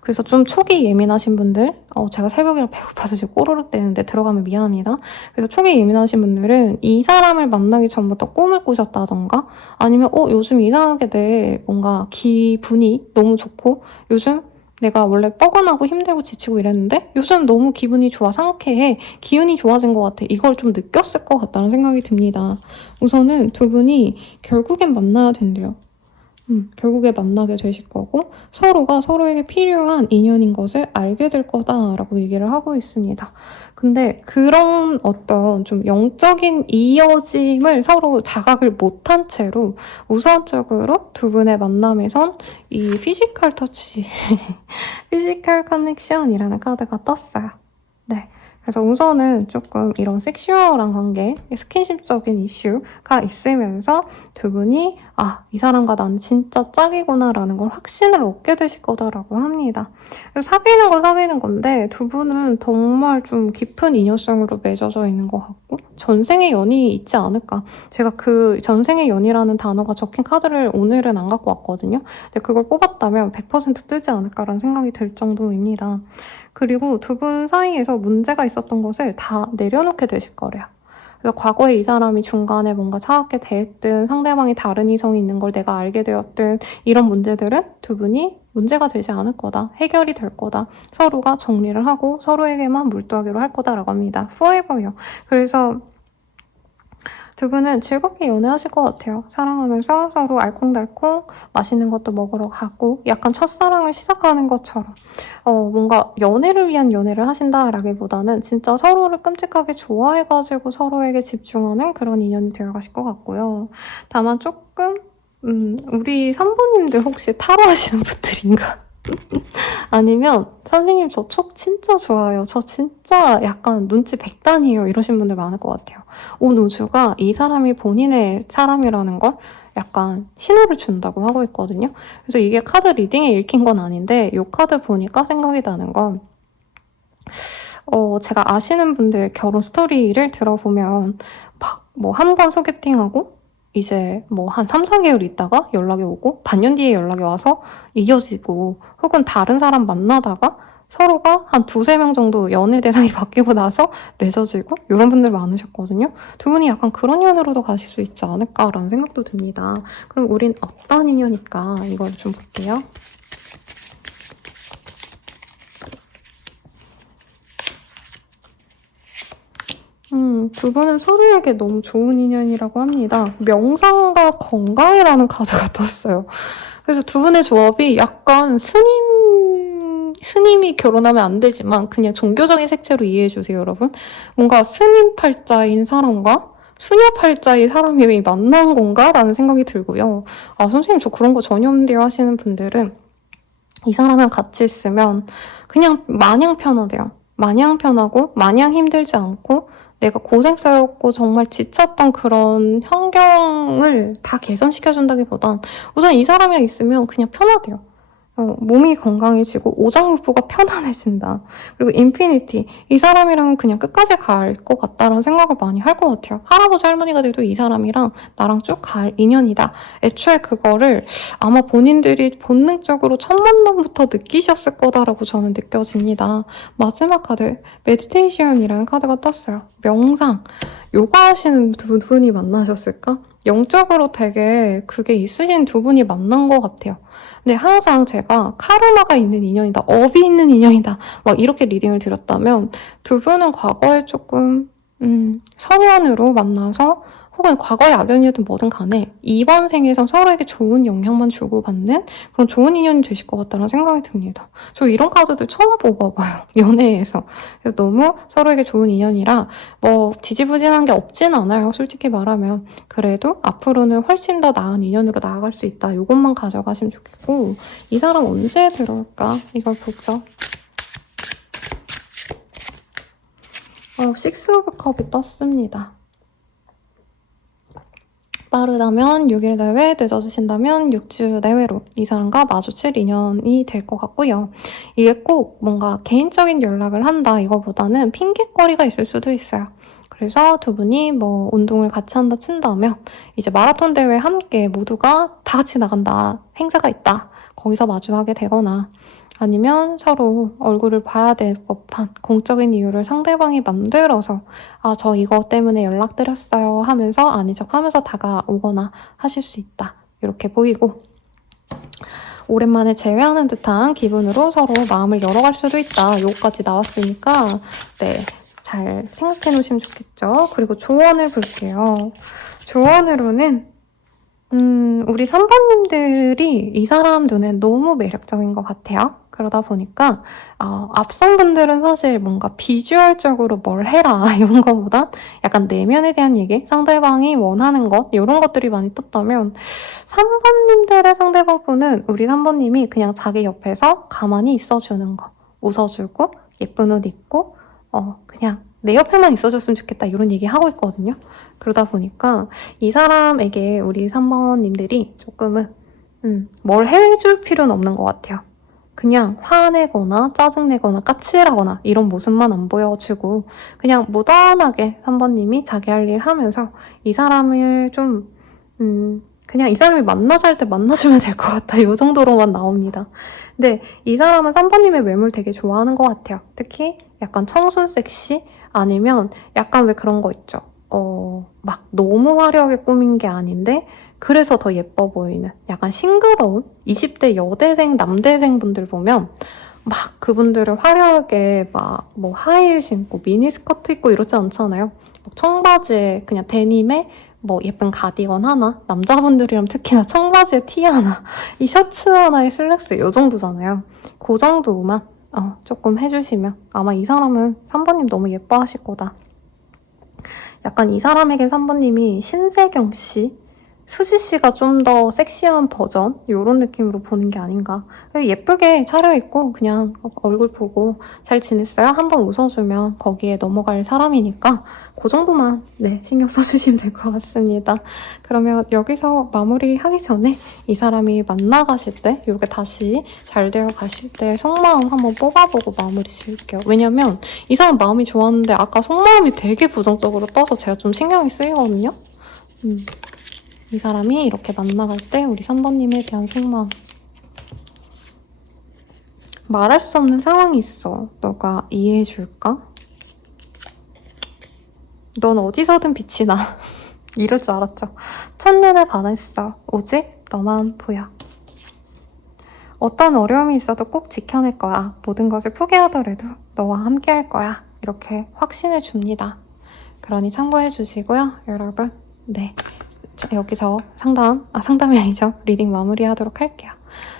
그래서 좀 초기 예민하신 분들, 제가 새벽이라 배고파서 지금 꼬르륵 대는데 들어가면 미안합니다. 그래서 초기 예민하신 분들은 이 사람을 만나기 전부터 꿈을 꾸셨다던가 아니면 요즘 이상하게 내 뭔가 기분이 너무 좋고 요즘 내가 원래 뻐근하고 힘들고 지치고 이랬는데 요즘 너무 기분이 좋아, 상쾌해, 기운이 좋아진 것 같아. 이걸 좀 느꼈을 것 같다는 생각이 듭니다. 우선은 두 분이 결국엔 만나야 된대요. 결국에 만나게 되실 거고 서로가 서로에게 필요한 인연인 것을 알게 될 거다라고 얘기를 하고 있습니다. 근데 그런 어떤 좀 영적인 이어짐을 서로 자각을 못한 채로 우선적으로 두 분의 만남에선 이 피지컬 터치, 피지컬 커넥션이라는 카드가 떴어요. 네. 그래서 우선은 조금 이런 섹슈얼한 관계, 스킨십적인 이슈가 있으면서 두 분이 이 사람과 나는 진짜 짝이구나라는 걸 확신을 얻게 되실 거다라고 합니다. 그래서 사귀는 건 사귀는 건데 두 분은 정말 좀 깊은 인연성으로 맺어져 있는 것 같고 전생의 연이 있지 않을까. 제가 그 전생의 연이라는 단어가 적힌 카드를 오늘은 안 갖고 왔거든요. 근데 그걸 뽑았다면 100% 뜨지 않을까라는 생각이 들 정도입니다. 그리고 두 분 사이에서 문제가 있었던 것을 다 내려놓게 되실 거래요. 그래서 과거에 이 사람이 중간에 뭔가 차갑게 대했든 상대방이 다른 이성이 있는 걸 내가 알게 되었든 이런 문제들은 두 분이 문제가 되지 않을 거다. 해결이 될 거다. 서로가 정리를 하고 서로에게만 몰두하기로 할 거다라고 합니다. forever요. 그래서 두 분은 즐겁게 연애하실 것 같아요. 사랑하면서 서로 알콩달콩 맛있는 것도 먹으러 가고 약간 첫사랑을 시작하는 것처럼 뭔가 연애를 위한 연애를 하신다라기보다는 진짜 서로를 끔찍하게 좋아해가지고 서로에게 집중하는 그런 인연이 되어가실 것 같고요. 다만 조금 우리 산부님들 혹시 타로 하시는 분들인가? 아니면 선생님 저 촉 진짜 좋아요. 저 진짜 약간 눈치 백단이에요. 이러신 분들 많을 것 같아요. 온 우주가 이 사람이 본인의 사람이라는 걸 약간 신호를 준다고 하고 있거든요. 그래서 이게 카드 리딩에 읽힌 건 아닌데 이 카드 보니까 생각이 나는 건 제가 아시는 분들 결혼 스토리를 들어보면 뭐 한 번 소개팅하고 이제 뭐 한 3, 4개월 있다가 연락이 오고 반년 뒤에 연락이 와서 이어지고 혹은 다른 사람 만나다가 서로가 한 2-3명 정도 연애 대상이 바뀌고 나서 맺어지고 이런 분들 많으셨거든요. 두 분이 약간 그런 인연으로도 가실 수 있지 않을까라는 생각도 듭니다. 그럼 우린 어떤 인연일까 이걸 좀 볼게요. 두 분은 서로에게 너무 좋은 인연이라고 합니다. 명상과 건강이라는 카드가 떴어요. 그래서 두 분의 조합이 약간 스님이 결혼하면 안 되지만 그냥 종교적인 색채로 이해해주세요, 여러분. 뭔가 스님 팔자인 사람과 수녀 팔자의 사람이 만난 건가? 라는 생각이 들고요. 선생님 저 그런 거 전혀 없는데요 하시는 분들은 이 사람이랑 같이 있으면 그냥 마냥 편하대요. 마냥 편하고 마냥 힘들지 않고 내가 고생스럽고 정말 지쳤던 그런 환경을 다 개선시켜준다기보단 우선 이 사람이랑 있으면 그냥 편하대요. 몸이 건강해지고 오장육부가 편안해진다. 그리고 인피니티. 이 사람이랑 그냥 끝까지 갈 것 같다라는 생각을 많이 할 것 같아요. 할아버지 할머니가 돼도 이 사람이랑 나랑 쭉 갈 인연이다. 애초에 그거를 아마 본인들이 본능적으로 첫 만남부터 느끼셨을 거다라고 저는 느껴집니다. 마지막 카드, 메디테이션이라는 카드가 떴어요. 명상. 요가 하시는 두 분이 만나셨을까? 영적으로 되게 그게 있으신 두 분이 만난 것 같아요. 근데 항상 제가 카르마가 있는 인연이다, 업이 있는 인연이다 막 이렇게 리딩을 드렸다면 두 분은 과거에 조금 선연으로 만나서 혹은 과거의 악연이든 뭐든 간에 이번 생에선 서로에게 좋은 영향만 주고받는 그런 좋은 인연이 되실 것 같다는 생각이 듭니다. 저 이런 카드들 처음 뽑아봐요. 연애에서. 그래서 너무 서로에게 좋은 인연이라 뭐 지지부진한 게 없진 않아요. 솔직히 말하면. 그래도 앞으로는 훨씬 더 나은 인연으로 나아갈 수 있다. 이것만 가져가시면 좋겠고 이 사람 언제 들어올까? 이걸 보죠. 식스 오브 컵이 떴습니다. 빠르다면 6일 내외, 늦어지신다면 6주 내외로 이 사람과 마주칠 인연이 될 것 같고요. 이게 꼭 뭔가 개인적인 연락을 한다 이거보다는 핑계거리가 있을 수도 있어요. 그래서 두 분이 뭐 운동을 같이 한다 친다면 이제 마라톤 대회 함께 모두가 다 같이 나간다, 행사가 있다, 거기서 마주하게 되거나 아니면 서로 얼굴을 봐야 될 법한 공적인 이유를 상대방이 만들어서 저 이거 때문에 연락드렸어요 하면서 아닌 척 하면서 다가오거나 하실 수 있다. 이렇게 보이고 오랜만에 재회하는 듯한 기분으로 서로 마음을 열어갈 수도 있다. 요거까지 나왔으니까 네, 잘 생각해 놓으시면 좋겠죠. 그리고 조언을 볼게요. 조언으로는 우리 3번님들이 이 사람 눈엔 너무 매력적인 것 같아요. 그러다 보니까 앞선 분들은 사실 뭔가 비주얼적으로 뭘 해라 이런 거보다 약간 내면에 대한 얘기, 상대방이 원하는 것 이런 것들이 많이 떴다면 3번님들의 상대방분은 우리 3번님이 그냥 자기 옆에서 가만히 있어주는 거, 웃어주고 예쁜 옷 입고 그냥 내 옆에만 있어줬으면 좋겠다 이런 얘기 하고 있거든요. 그러다 보니까 이 사람에게 우리 3번님들이 조금은 뭘 해줄 필요는 없는 것 같아요. 그냥 화내거나 짜증내거나 까칠하거나 이런 모습만 안 보여주고 그냥 무던하게 3번님이 자기 할 일 하면서 이 사람을 좀 그냥 이 사람이 만나자 할 때 만나주면 될 것 같다 이 정도로만 나옵니다. 근데 이 사람은 3번님의 외모를 되게 좋아하는 것 같아요. 특히 약간 청순 섹시 아니면 약간 왜 그런 거 있죠. 막 너무 화려하게 꾸민 게 아닌데 그래서 더 예뻐 보이는 약간 싱그러운 20대 여대생, 남대생 분들 보면 막 그분들을 화려하게 막 뭐 하이힐 신고 미니스커트 입고 이러지 않잖아요. 막 청바지에 그냥 데님에 뭐 예쁜 가디건 하나, 남자분들이라면 특히나 청바지에 티 하나, 이 셔츠 하나에 슬랙스 이 정도잖아요. 그 정도만 조금 해주시면 아마 이 사람은 3번님 너무 예뻐하실 거다. 약간 이 사람에겐 3번님이 신세경 씨, 수지 씨가 좀 더 섹시한 버전? 이런 느낌으로 보는 게 아닌가. 예쁘게 차려입고 그냥 얼굴 보고 잘 지냈어요? 한번 웃어주면 거기에 넘어갈 사람이니까 그 정도만 신경 써주시면 될 것 같습니다. 그러면 여기서 마무리하기 전에 이 사람이 만나가실 때 이렇게 다시 잘 되어 가실 때 속마음 한번 뽑아보고 마무리 지을게요. 왜냐면 이 사람 마음이 좋았는데 아까 속마음이 되게 부정적으로 떠서 제가 좀 신경이 쓰이거든요. 이 사람이 이렇게 만나갈 때 우리 3번님에 대한 속마음. 말할 수 없는 상황이 있어. 너가 이해해줄까? 넌 어디서든 빛이 나. 이럴 줄 알았죠. 첫눈에 반했어. 오직 너만 보여. 어떤 어려움이 있어도 꼭 지켜낼 거야. 모든 것을 포기하더라도 너와 함께 할 거야. 이렇게 확신을 줍니다. 그러니 참고해 주시고요. 여러분. 자, 여기서 상담이 아니죠. 리딩 마무리하도록 할게요.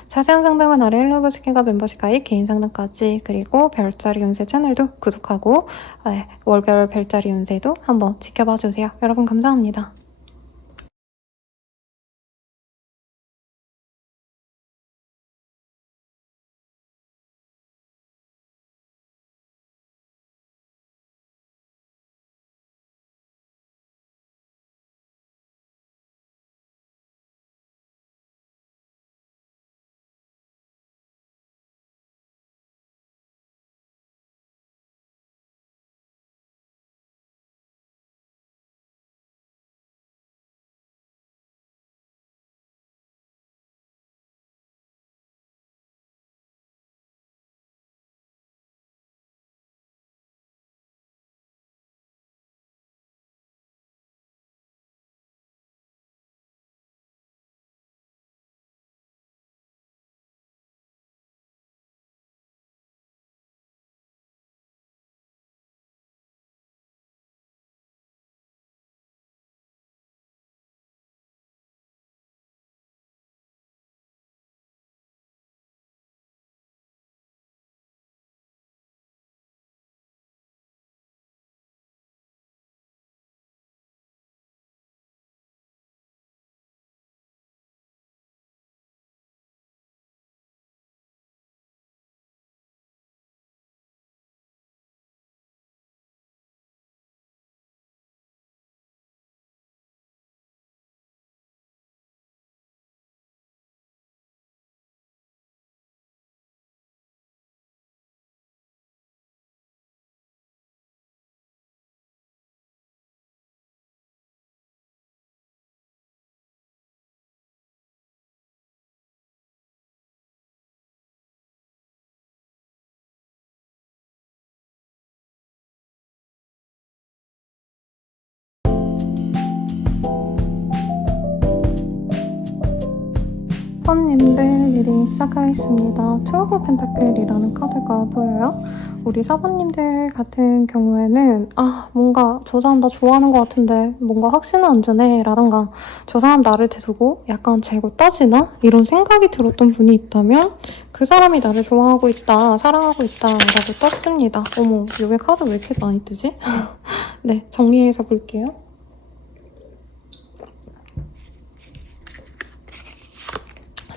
자세한 상담은 아래 일러브 스킨과 멤버십 가입, 개인 상담까지, 그리고 별자리 운세 채널도 구독하고 월별 별자리 운세도 한번 지켜봐주세요. 여러분 감사합니다. 사번님들 리딩 시작하겠습니다. 투 오브 펜타클이라는 카드가 보여요. 우리 사번님들 같은 경우에는 뭔가 저 사람 나 좋아하는 것 같은데 뭔가 확신을 안 주네 라던가 저 사람 나를 대두고 약간 재고 따지나? 이런 생각이 들었던 분이 있다면 그 사람이 나를 좋아하고 있다, 사랑하고 있다 라고 떴습니다. 어머, 여기 카드 왜 이렇게 많이 뜨지? 정리해서 볼게요.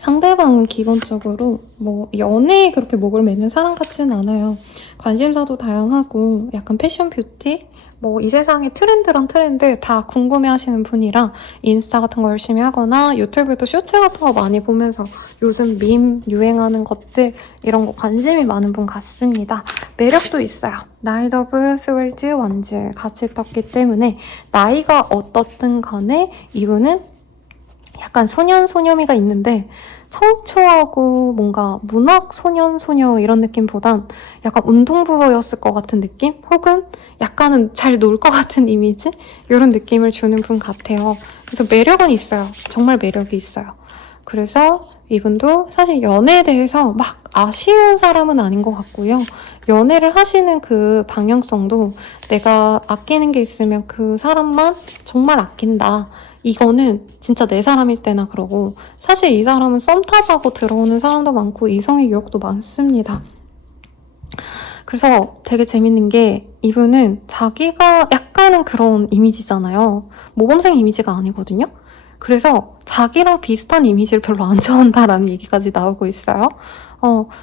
상대방은 기본적으로 뭐 연애에 그렇게 목을 매는 사람 같지는 않아요. 관심사도 다양하고 약간 패션 뷰티? 뭐 이 세상의 트렌드랑 트렌드 다 궁금해하시는 분이라 인스타 같은 거 열심히 하거나 유튜브도 쇼츠 같은 거 많이 보면서 요즘 밈 유행하는 것들 이런 거 관심이 많은 분 같습니다. 매력도 있어요. 나이트 오브 스월즈 원즈 같이 떴기 때문에 나이가 어떻든 간에 이분은 약간 소년소녀미가 있는데 성초하고 뭔가 문학 소년소녀 이런 느낌보단 약간 운동부였을 것 같은 느낌? 혹은 약간은 잘 놀 것 같은 이미지? 이런 느낌을 주는 분 같아요. 그래서 매력은 있어요. 정말 매력이 있어요. 그래서 이분도 사실 연애에 대해서 막 아쉬운 사람은 아닌 것 같고요. 연애를 하시는 그 방향성도 내가 아끼는 게 있으면 그 사람만 정말 아낀다. 이거는 진짜 내 사람일 때나 그러고 사실 이 사람은 썸 타자고 들어오는 사람도 많고 이성의 유혹도 많습니다. 그래서 되게 재밌는 게 이분은 자기가 약간은 그런 이미지잖아요. 모범생 이미지가 아니거든요. 그래서 자기랑 비슷한 이미지를 별로 안 좋아한다라는 얘기까지 나오고 있어요.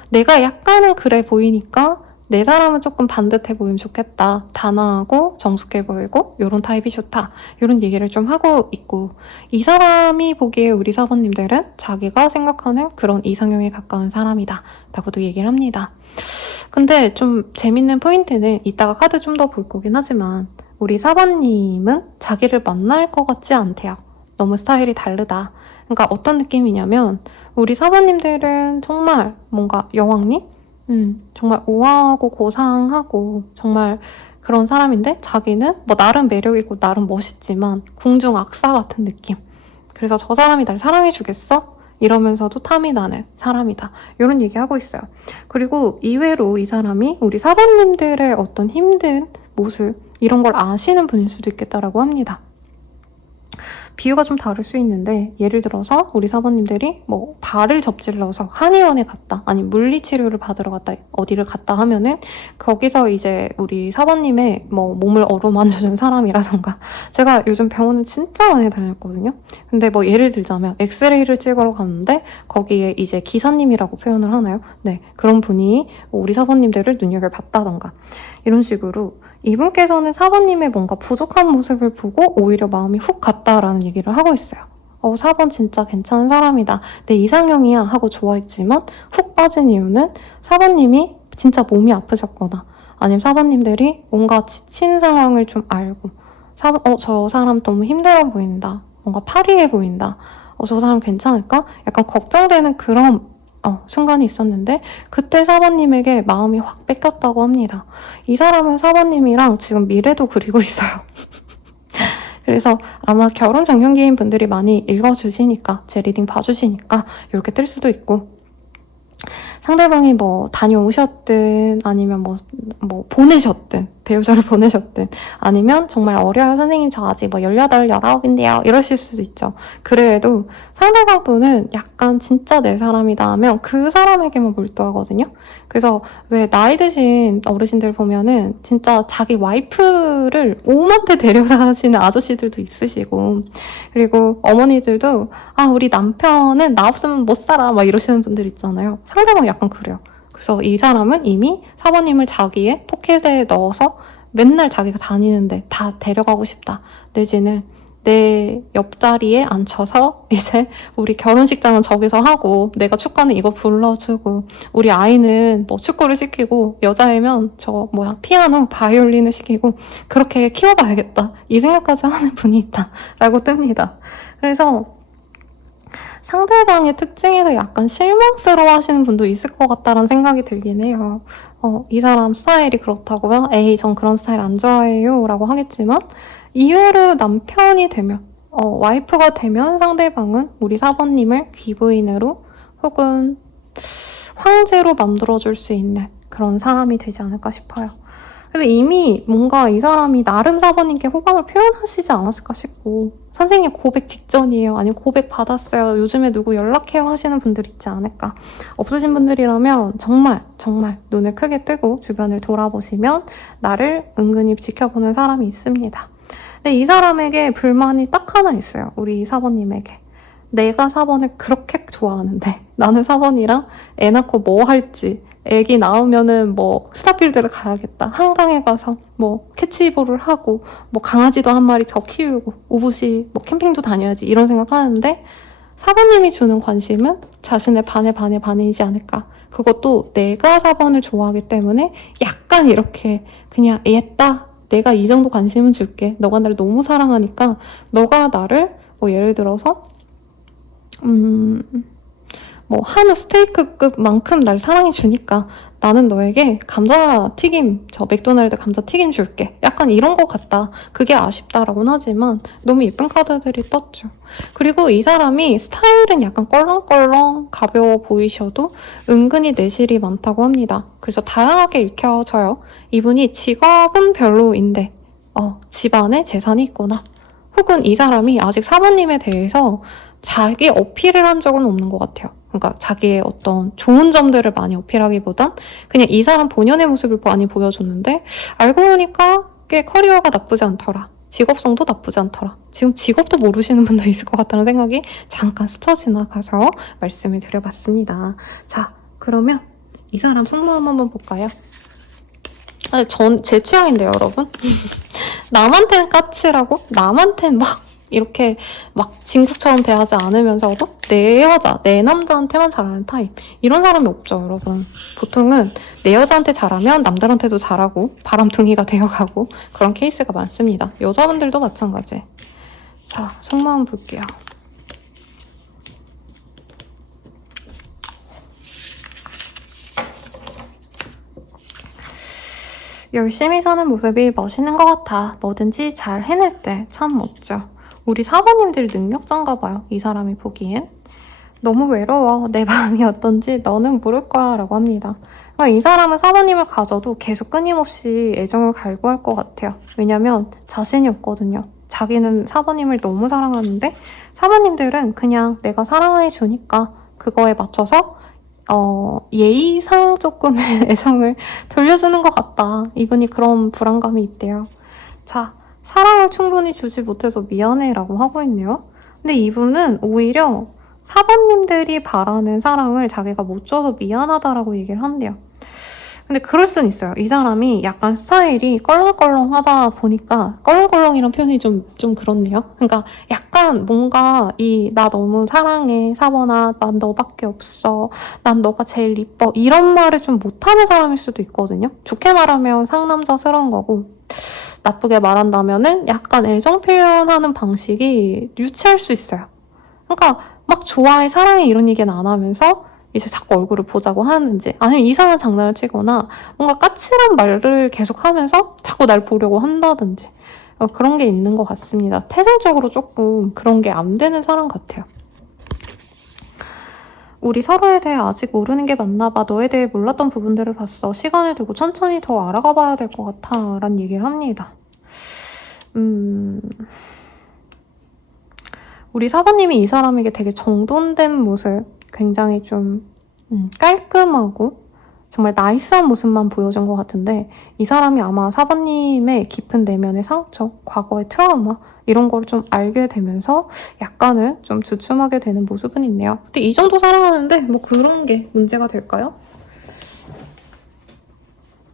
내가 약간은 그래 보이니까 내 사람은 조금 반듯해 보이면 좋겠다. 단아하고 정숙해 보이고 이런 타입이 좋다. 이런 얘기를 좀 하고 있고 이 사람이 보기에 우리 사모님들은 자기가 생각하는 그런 이상형에 가까운 사람이다. 라고도 얘기를 합니다. 근데 좀 재밌는 포인트는 이따가 카드 좀 더 볼 거긴 하지만 우리 사모님은 자기를 만날 것 같지 않대요. 너무 스타일이 다르다. 그러니까 어떤 느낌이냐면 우리 사모님들은 정말 뭔가 여왕님? 정말 우아하고 고상하고 정말 그런 사람인데 자기는 뭐 나름 매력있고 나름 멋있지만 궁중 악사 같은 느낌. 그래서 저 사람이 날 사랑해주겠어? 이러면서도 탐이 나는 사람이다. 이런 얘기하고 있어요. 그리고 이외로 이 사람이 우리 사모님들의 어떤 힘든 모습 이런 걸 아시는 분일 수도 있겠다라고 합니다. 비유가 좀 다를 수 있는데 예를 들어서 우리 사모님들이 뭐 발을 접질러서 한의원에 갔다 아니면 물리치료를 받으러 갔다 어디를 갔다 하면은 거기서 이제 우리 사모님의 뭐 몸을 어루만져준 사람이라던가 제가 요즘 병원을 진짜 많이 다녔거든요. 근데 뭐 예를 들자면 엑스레이를 찍으러 갔는데 거기에 이제 기사님이라고 표현을 하나요? 네, 그런 분이 우리 사모님들을 눈여겨봤다던가 이런 식으로 이분께서는 사모님의 뭔가 부족한 모습을 보고 오히려 마음이 훅 갔다라는 얘기를 하고 있어요. 사본 진짜 괜찮은 사람이다. 내 이상형이야 하고 좋아했지만 훅 빠진 이유는 사모님이 진짜 몸이 아프셨거나 아니면 사모님들이 뭔가 지친 상황을 좀 알고 저 사람 너무 힘들어 보인다. 뭔가 파리해 보인다. 저 사람 괜찮을까? 약간 걱정되는 그런 순간이 있었는데 그때 사모님에게 마음이 확 뺏겼다고 합니다. 이 사람은 사모님이랑 지금 미래도 그리고 있어요. 그래서 아마 결혼 정년기인 분들이 많이 읽어주시니까 제 리딩 봐주시니까 이렇게 뜰 수도 있고 상대방이 뭐 다녀오셨든 아니면 뭐 보내셨든 배우자를 보내셨든 아니면 정말 어려요 선생님 저 아직 뭐 18, 19인데요 이러실 수도 있죠. 그래도 상대방 분은 약간 진짜 내 사람이다 하면 그 사람에게만 몰두하거든요. 그래서 왜 나이 드신 어르신들 보면은 진짜 자기 와이프를 오만테 데려다 하시는 아저씨들도 있으시고 그리고 어머니들도 우리 남편은 나 없으면 못 살아 막 이러시는 분들 있잖아요. 상대방 약간 그래요. 그래서 이 사람은 이미 사모님을 자기의 포켓에 넣어서 맨날 자기가 다니는데 다 데려가고 싶다. 내지는 내 옆자리에 앉혀서 이제 우리 결혼식장은 저기서 하고 내가 축가는 이거 불러주고 우리 아이는 뭐 축구를 시키고 여자이면 피아노, 바이올린을 시키고 그렇게 키워봐야겠다. 이 생각까지 하는 분이 있다라고 뜹니다. 그래서 상대방의 특징에서 약간 실망스러워 하시는 분도 있을 것 같다라는 생각이 들긴 해요. 이 사람 스타일이 그렇다고요? 에이, 전 그런 스타일 안 좋아해요. 라고 하겠지만, 이외로 남편이 되면, 와이프가 되면 상대방은 우리 사모님을 귀부인으로 혹은 황제로 만들어줄 수 있는 그런 사람이 되지 않을까 싶어요. 그래서 이미 뭔가 이 사람이 나름 사모님께 호감을 표현하시지 않았을까 싶고 선생님 고백 직전이에요. 아니면 고백 받았어요. 요즘에 누구 연락해요 하시는 분들 있지 않을까. 없으신 분들이라면 정말 눈을 크게 뜨고 주변을 돌아보시면 나를 은근히 지켜보는 사람이 있습니다. 근데 이 사람에게 불만이 딱 하나 있어요. 우리 사모님에게. 내가 4번을 그렇게 좋아하는데 나는 4번이랑 애 낳고 뭐 할지, 애기 낳으면은 뭐 스타필드를 가야겠다, 한강에 가서 뭐 캐치볼을 하고 뭐 강아지도 한 마리 더 키우고 오붓이 뭐 캠핑도 다녀야지 이런 생각하는데 4번님이 주는 관심은 자신의 반의 반의 반이지 않을까. 그것도 내가 4번을 좋아하기 때문에 약간 이렇게 그냥 얘다, 내가 이 정도 관심은 줄게, 너가 나를 너무 사랑하니까 너가 나를 뭐 예를 들어서 뭐 한우 스테이크급만큼 날 사랑해주니까 나는 너에게 감자튀김, 저 맥도날드 감자튀김 줄게, 약간 이런 거 같다. 그게 아쉽다라고는 하지만 너무 예쁜 카드들이 떴죠. 그리고 이 사람이 스타일은 약간 껄렁껄렁 가벼워 보이셔도 은근히 내실이 많다고 합니다. 그래서 다양하게 읽혀져요. 이분이 직업은 별로인데 집안에 재산이 있거나, 혹은 이 사람이 아직 사모님에 대해서 자기 어필을 한 적은 없는 것 같아요. 그러니까 자기의 어떤 좋은 점들을 많이 어필하기보단 그냥 이 사람 본연의 모습을 많이 보여줬는데 알고 보니까 꽤 커리어가 나쁘지 않더라, 직업성도 나쁘지 않더라, 지금 직업도 모르시는 분도 있을 것 같다는 생각이 잠깐 스쳐 지나가서 말씀을 드려봤습니다. 자, 그러면 이 사람 속마음 한번 볼까요? 제 취향인데요, 여러분. 남한텐 까칠하고 남한텐 막 이렇게 막 진국처럼 대하지 않으면서도 내 여자, 내 남자한테만 잘하는 타입, 이런 사람이 없죠, 여러분. 보통은 내 여자한테 잘하면 남들한테도 잘하고 바람둥이가 되어가고 그런 케이스가 많습니다. 여자분들도 마찬가지. 자, 속마음 볼게요. 열심히 사는 모습이 멋있는 것 같아. 뭐든지 잘 해낼 때 참 멋져. 우리 사모님들 능력자인가 봐요, 이 사람이 보기엔. 너무 외로워. 내 마음이 어떤지 너는 모를 거야 라고 합니다. 그러니까 이 사람은 사모님을 가져도 계속 끊임없이 애정을 갈구할 것 같아요. 왜냐면 자신이 없거든요. 자기는 사모님을 너무 사랑하는데 사모님들은 그냥 내가 사랑해주니까 그거에 맞춰서 예의상 조금의 애정을 돌려주는 것 같다. 이분이 그런 불안감이 있대요. 자, 사랑을 충분히 주지 못해서 미안해 라고 하고 있네요. 근데 이분은 오히려 4번님들이 바라는 사랑을 자기가 못 줘서 미안하다라고 얘기를 한대요. 근데 그럴 순 있어요. 이 사람이 약간 스타일이 껄렁껄렁하다 보니까, 껄렁껄렁이란 표현이 좀 그렇네요. 그러니까 약간 뭔가 나 너무 사랑해, 4번아, 난 너밖에 없어, 난 너가 제일 이뻐, 이런 말을 좀 못하는 사람일 수도 있거든요. 좋게 말하면 상남자스러운 거고, 나쁘게 말한다면은 약간 애정 표현하는 방식이 유치할 수 있어요. 그러니까 막 좋아해, 사랑해 이런 얘기는 안 하면서 이제 자꾸 얼굴을 보자고 하는지, 아니면 이상한 장난을 치거나 뭔가 까칠한 말을 계속 하면서 자꾸 날 보려고 한다든지, 그런 게 있는 것 같습니다. 태생적으로 조금 그런 게 안 되는 사람 같아요. 우리 서로에 대해 아직 모르는 게 많나 봐. 너에 대해 몰랐던 부분들을 봤어. 시간을 두고 천천히 더 알아가 봐야 될 것 같아 라는 얘기를 합니다. 우리 사부님이 이 사람에게 되게 정돈된 모습, 굉장히 좀 깔끔하고 정말 나이스한 모습만 보여준 것 같은데, 이 사람이 아마 사부님의 깊은 내면의 상처, 과거의 트라우마 이런 걸 좀 알게 되면서 약간은 좀 주춤하게 되는 모습은 있네요. 근데 이 정도 사랑하는데 뭐 그런 게 문제가 될까요?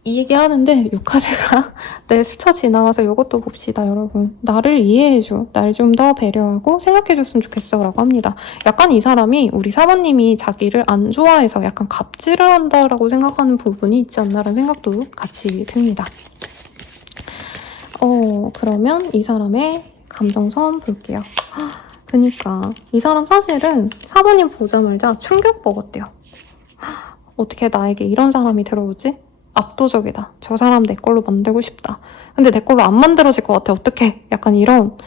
이 얘기하는데 요 카드가 네, 스쳐 지나가서 이것도 봅시다, 여러분. 나를 이해해줘. 날 좀 더 배려하고 생각해줬으면 좋겠어 라고 합니다. 약간 이 사람이, 우리 사모님이 자기를 안 좋아해서 약간 갑질을 한다라고 생각하는 부분이 있지 않나라는 생각도 같이 듭니다. 그러면 이 사람의 감정선 볼게요. 그니까 이 사람 사실은 사모님 보자마자 충격 먹었대요. 어떻게 나에게 이런 사람이 들어오지? 압도적이다. 저 사람 내 걸로 만들고 싶다. 근데 내 걸로 안 만들어질 것 같아. 어떡해. 약간 이런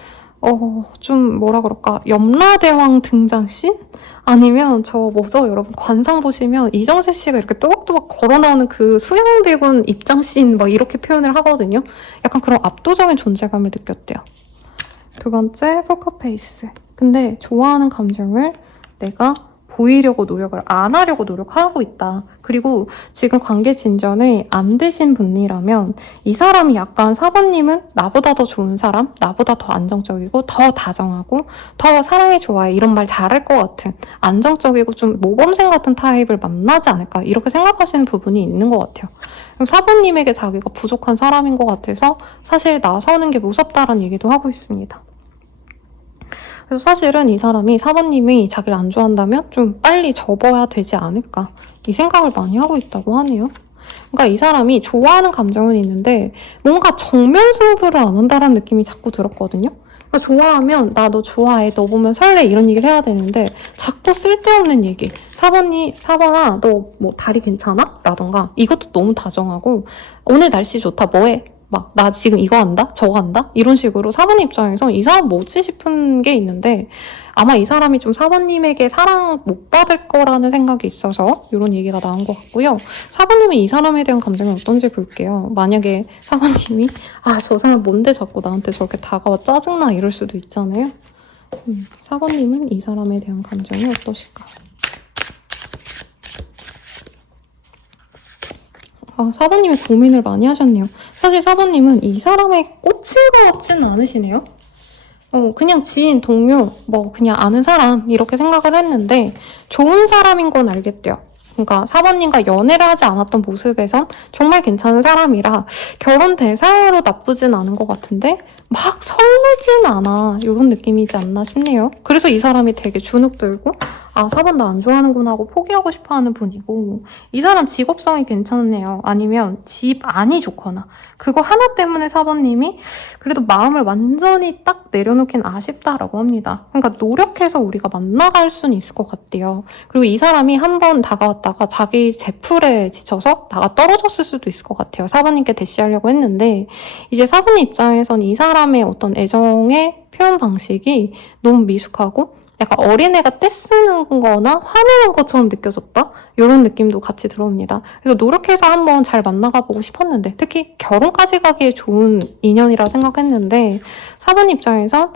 좀 뭐라 그럴까, 염라대왕 등장씬? 아니면 저 뭐죠, 여러분 관상 보시면 이정재 씨가 이렇게 또박또박 걸어 나오는 그 수영대군 입장씬 막 이렇게 표현을 하거든요. 약간 그런 압도적인 존재감을 느꼈대요. 두 번째, 포커페이스. 근데 좋아하는 감정을 내가 보이려고 노력을 안 하려고 노력하고 있다. 그리고 지금 관계 진전이 안 되신 분이라면 이 사람이 약간 4번님은 나보다 더 좋은 사람, 나보다 더 안정적이고 더 다정하고 더 사랑해 좋아해 이런 말 잘할 것 같은 안정적이고 좀 모범생 같은 타입을 만나지 않을까 이렇게 생각하시는 부분이 있는 것 같아요. 4번님에게 자기가 부족한 사람인 것 같아서 사실 나서는 게 무섭다라는 얘기도 하고 있습니다. 그래서 사실은 이 사람이 4번님이 자기를 안 좋아한다면 좀 빨리 접어야 되지 않을까 이 생각을 많이 하고 있다고 하네요. 그러니까 이 사람이 좋아하는 감정은 있는데 뭔가 정면 승부를 안 한다는 느낌이 자꾸 들었거든요. 그러니까 좋아하면 나 너 좋아해, 너 보면 설레 이런 얘기를 해야 되는데 자꾸 쓸데없는 얘기 4번아 너 뭐 다리 괜찮아? 라던가 이것도 너무 다정하고 오늘 날씨 좋다 뭐해? 막 나 지금 이거 한다? 저거 한다? 이런 식으로 4번 입장에서 이 사람 뭐지 싶은 게 있는데 아마 이 사람이 좀 4번님에게 사랑 못 받을 거라는 생각이 있어서 이런 얘기가 나온 것 같고요. 4번님은 이 사람에 대한 감정이 어떤지 볼게요. 만약에 4번님이 저 사람 뭔데 자꾸 나한테 저렇게 다가와 짜증나 이럴 수도 있잖아요. 4번님은 이 사람에 대한 감정이 어떠실까? 4번님이 고민을 많이 하셨네요. 사실 4번님은 이 사람에게 꽂힌 것 같지는 않으시네요. 그냥 지인, 동료, 뭐 그냥 아는 사람 이렇게 생각을 했는데 좋은 사람인 건 알겠대요. 그러니까 4번님과 연애를 하지 않았던 모습에선 정말 괜찮은 사람이라 결혼 대상으로 나쁘진 않은 것 같은데 막 설레진 않아 이런 느낌이지 않나 싶네요. 그래서 이 사람이 되게 주눅 들고 4번 나 안 좋아하는구나 하고 포기하고 싶어하는 분이고 이 사람 직업성이 괜찮네요. 아니면 집 안이 좋거나 그거 하나 때문에 4번님이 그래도 마음을 완전히 딱 내려놓긴 아쉽다라고 합니다. 그러니까 노력해서 우리가 만나갈 수는 있을 것 같대요. 그리고 이 사람이 한 번 다가왔다가 자기 제풀에 지쳐서 나가 떨어졌을 수도 있을 것 같아요. 4번님께 대시하려고 했는데 이제 4번님 입장에선 이 사람의 어떤 애정의 표현 방식이 너무 미숙하고 약간 어린애가 떼쓰는 거나 화내는 것처럼 느껴졌다? 이런 느낌도 같이 들어옵니다. 그래서 노력해서 한번 잘 만나가보고 싶었는데 특히 결혼까지 가기에 좋은 인연이라 생각했는데 4번 입장에선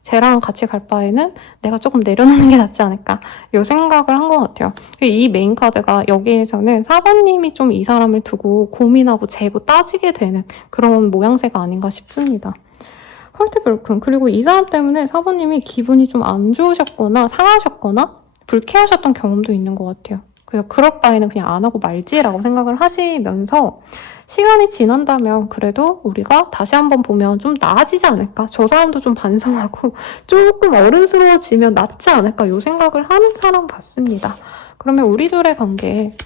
쟤랑 같이 갈 바에는 내가 조금 내려놓는 게 낫지 않을까 이 생각을 한 것 같아요. 이 메인 카드가 여기에서는 4번님이 좀 이 사람을 두고 고민하고 재고 따지게 되는 그런 모양새가 아닌가 싶습니다. 헐트블큰 그리고 이 사람 때문에 4번님이 기분이 좀 안 좋으셨거나 상하셨거나 불쾌하셨던 경험도 있는 것 같아요. 그래서 그럴 바에는 그냥 안 하고 말지라고 생각을 하시면서 시간이 지난다면 그래도 우리가 다시 한번 보면 좀 나아지지 않을까? 저 사람도 좀 반성하고 조금 어른스러워지면 낫지 않을까? 이 생각을 하는 사람 같습니다. 그러면 우리 둘의 관계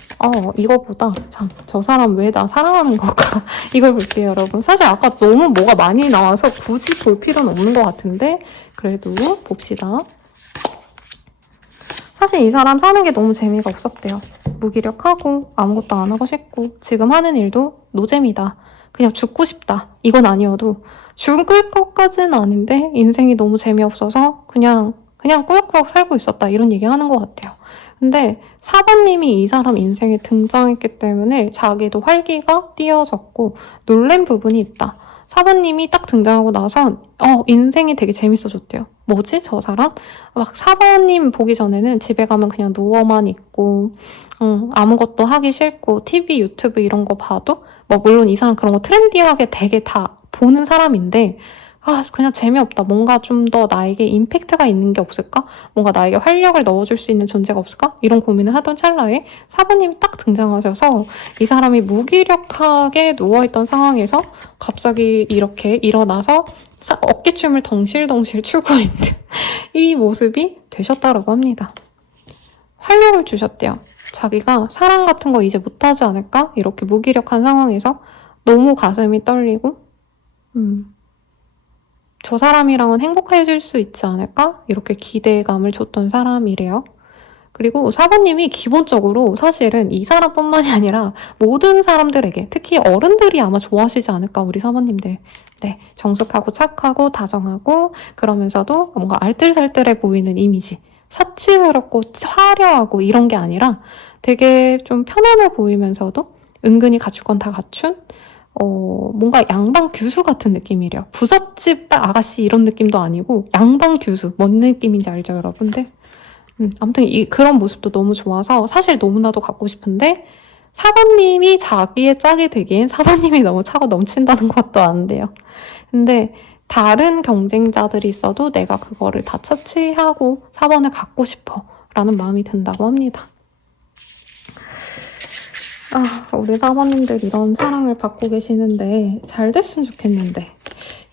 이거보다 참 저 사람 왜 나 사랑하는 걸까 이걸 볼게요 여러분. 사실 아까 너무 뭐가 많이 나와서 굳이 볼 필요는 없는 것 같은데 그래도 봅시다. 사실 이 사람 사는 게 너무 재미가 없었대요. 무기력하고 아무것도 안 하고 싶고 지금 하는 일도 노잼이다. 그냥 죽고 싶다. 이건 아니어도 죽을 것까지는 아닌데 인생이 너무 재미없어서 그냥 꾸역꾸역 살고 있었다. 이런 얘기 하는 것 같아요. 근데 4번님이 이 사람 인생에 등장했기 때문에 자기도 활기가 띄어졌고 놀란 부분이 있다. 4번님이 딱 등장하고 나선 인생이 되게 재밌어졌대요. 뭐지 저 사람? 막 4번님 보기 전에는 집에 가면 그냥 누워만 있고 아무것도 하기 싫고 TV, 유튜브 이런 거 봐도 뭐 물론 이 사람 그런 거 트렌디하게 되게 다 보는 사람인데 그냥 재미없다. 뭔가 좀 더 나에게 임팩트가 있는 게 없을까? 뭔가 나에게 활력을 넣어줄 수 있는 존재가 없을까? 이런 고민을 하던 찰나에 4번님이 딱 등장하셔서 이 사람이 무기력하게 누워있던 상황에서 갑자기 이렇게 일어나서 어깨춤을 덩실덩실 추고 있는 이 모습이 되셨다고 합니다. 활력을 주셨대요. 자기가 사랑 같은 거 이제 못하지 않을까? 이렇게 무기력한 상황에서 너무 가슴이 떨리고 저 사람이랑은 행복해질 수 있지 않을까? 이렇게 기대감을 줬던 사람이래요. 그리고 4번님이 기본적으로 사실은 이 사람뿐만이 아니라 모든 사람들에게 특히 어른들이 아마 좋아하시지 않을까 우리 4번님들. 네, 정숙하고 착하고 다정하고 그러면서도 뭔가 알뜰살뜰해 보이는 이미지. 사치스럽고 화려하고 이런 게 아니라 되게 좀 편안해 보이면서도 은근히 갖출 건 다 갖춘 뭔가 양방 규수 같은 느낌이래요. 부잣집 아가씨 이런 느낌도 아니고 양방 규수. 뭔 느낌인지 알죠, 여러분들? 아무튼 그런 모습도 너무 좋아서 사실 너무나도 갖고 싶은데 4번님이 자기의 짝이 되기엔 4번님이 너무 차고 넘친다는 것도 아는데요. 근데 다른 경쟁자들이 있어도 내가 그거를 다 차치하고 4번을 갖고 싶어 라는 마음이 든다고 합니다. 우리 4번님들 이런 사랑을 받고 계시는데 잘 됐으면 좋겠는데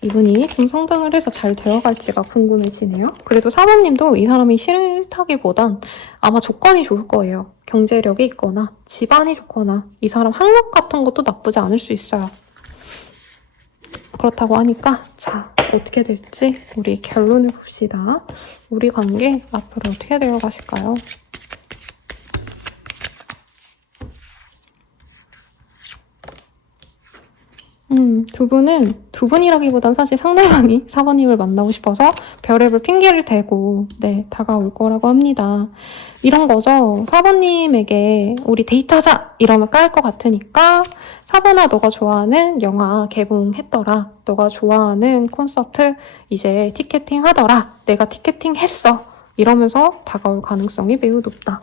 이분이 좀 성장을 해서 잘 되어갈지가 궁금해지네요. 그래도 4번님도 이 사람이 싫다기보단 아마 조건이 좋을 거예요. 경제력이 있거나 집안이 좋거나 이 사람 학력 같은 것도 나쁘지 않을 수 있어요. 그렇다고 하니까 자, 어떻게 될지 우리 결론을 봅시다. 우리 관계 앞으로 어떻게 되어 가실까요? 두 분이라기보단 사실 상대방이 4번님을 만나고 싶어서 별의별 핑계를 대고 다가올 거라고 합니다. 이런 거죠. 4번님에게 우리 데이트하자! 이러면 깔 것 같으니까 4번아 너가 좋아하는 영화 개봉했더라. 너가 좋아하는 콘서트 이제 티켓팅 하더라. 내가 티켓팅 했어. 이러면서 다가올 가능성이 매우 높다.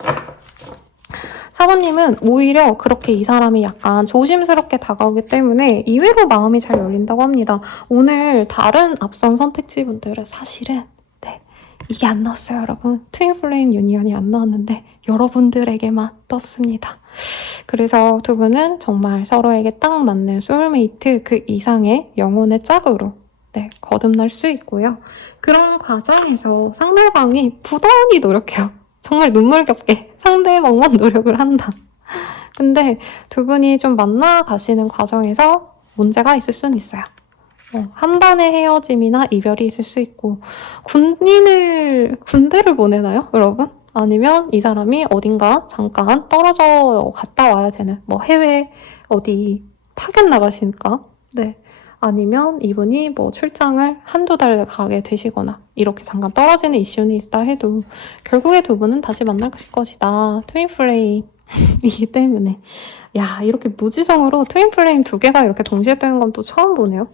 4번님은 오히려 그렇게 이 사람이 약간 조심스럽게 다가오기 때문에 의외로 마음이 잘 열린다고 합니다. 오늘 다른 앞선 선택지분들은 사실은 이게 안 나왔어요, 여러분. 트윈플레임 유니언이 안 나왔는데 여러분들에게만 떴습니다. 그래서 두 분은 정말 서로에게 딱 맞는 소울메이트 그 이상의 영혼의 짝으로 거듭날 수 있고요. 그런 과정에서 상대방이 부단히 노력해요. 정말 눈물겹게 상대방만 노력을 한다. 근데 두 분이 좀 만나가시는 과정에서 문제가 있을 수는 있어요. 한 번의 헤어짐이나 이별이 있을 수 있고 군대를 보내나요, 여러분? 아니면 이 사람이 어딘가 잠깐 떨어져 갔다 와야 되는 해외 어디 파견 나가시니까 아니면 이분이 출장을 한두 달 가게 되시거나 이렇게 잠깐 떨어지는 이슈는 있다 해도 결국에 두 분은 다시 만날 것이다. 트윈플레임이기 때문에 이렇게 무지성으로 트윈플레임 두 개가 이렇게 동시에 뜨는 건 또 처음 보네요.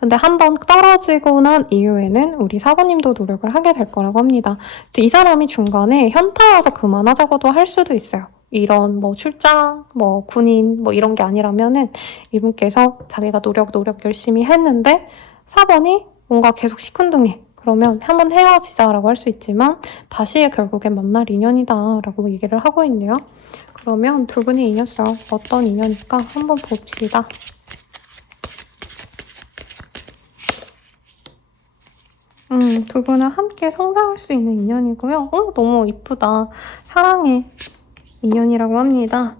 근데 한번 떨어지고 난 이후에는 우리 4번님도 노력을 하게 될 거라고 합니다. 이 사람이 중간에 현타 와서 그만하자고도 할 수도 있어요. 이런 출장, 군인 이런 게 아니라면은 이분께서 자기가 노력 열심히 했는데 4번이 뭔가 계속 시큰둥해. 그러면 한번 헤어지자라고 할 수 있지만 다시 결국엔 만날 인연이다라고 얘기를 하고 있네요. 그러면 두 분의 인연성 어떤 인연일까 한번 봅시다. 두 분은 함께 성장할 수 있는 인연이고요. 너무 이쁘다. 사랑의 인연이라고 합니다.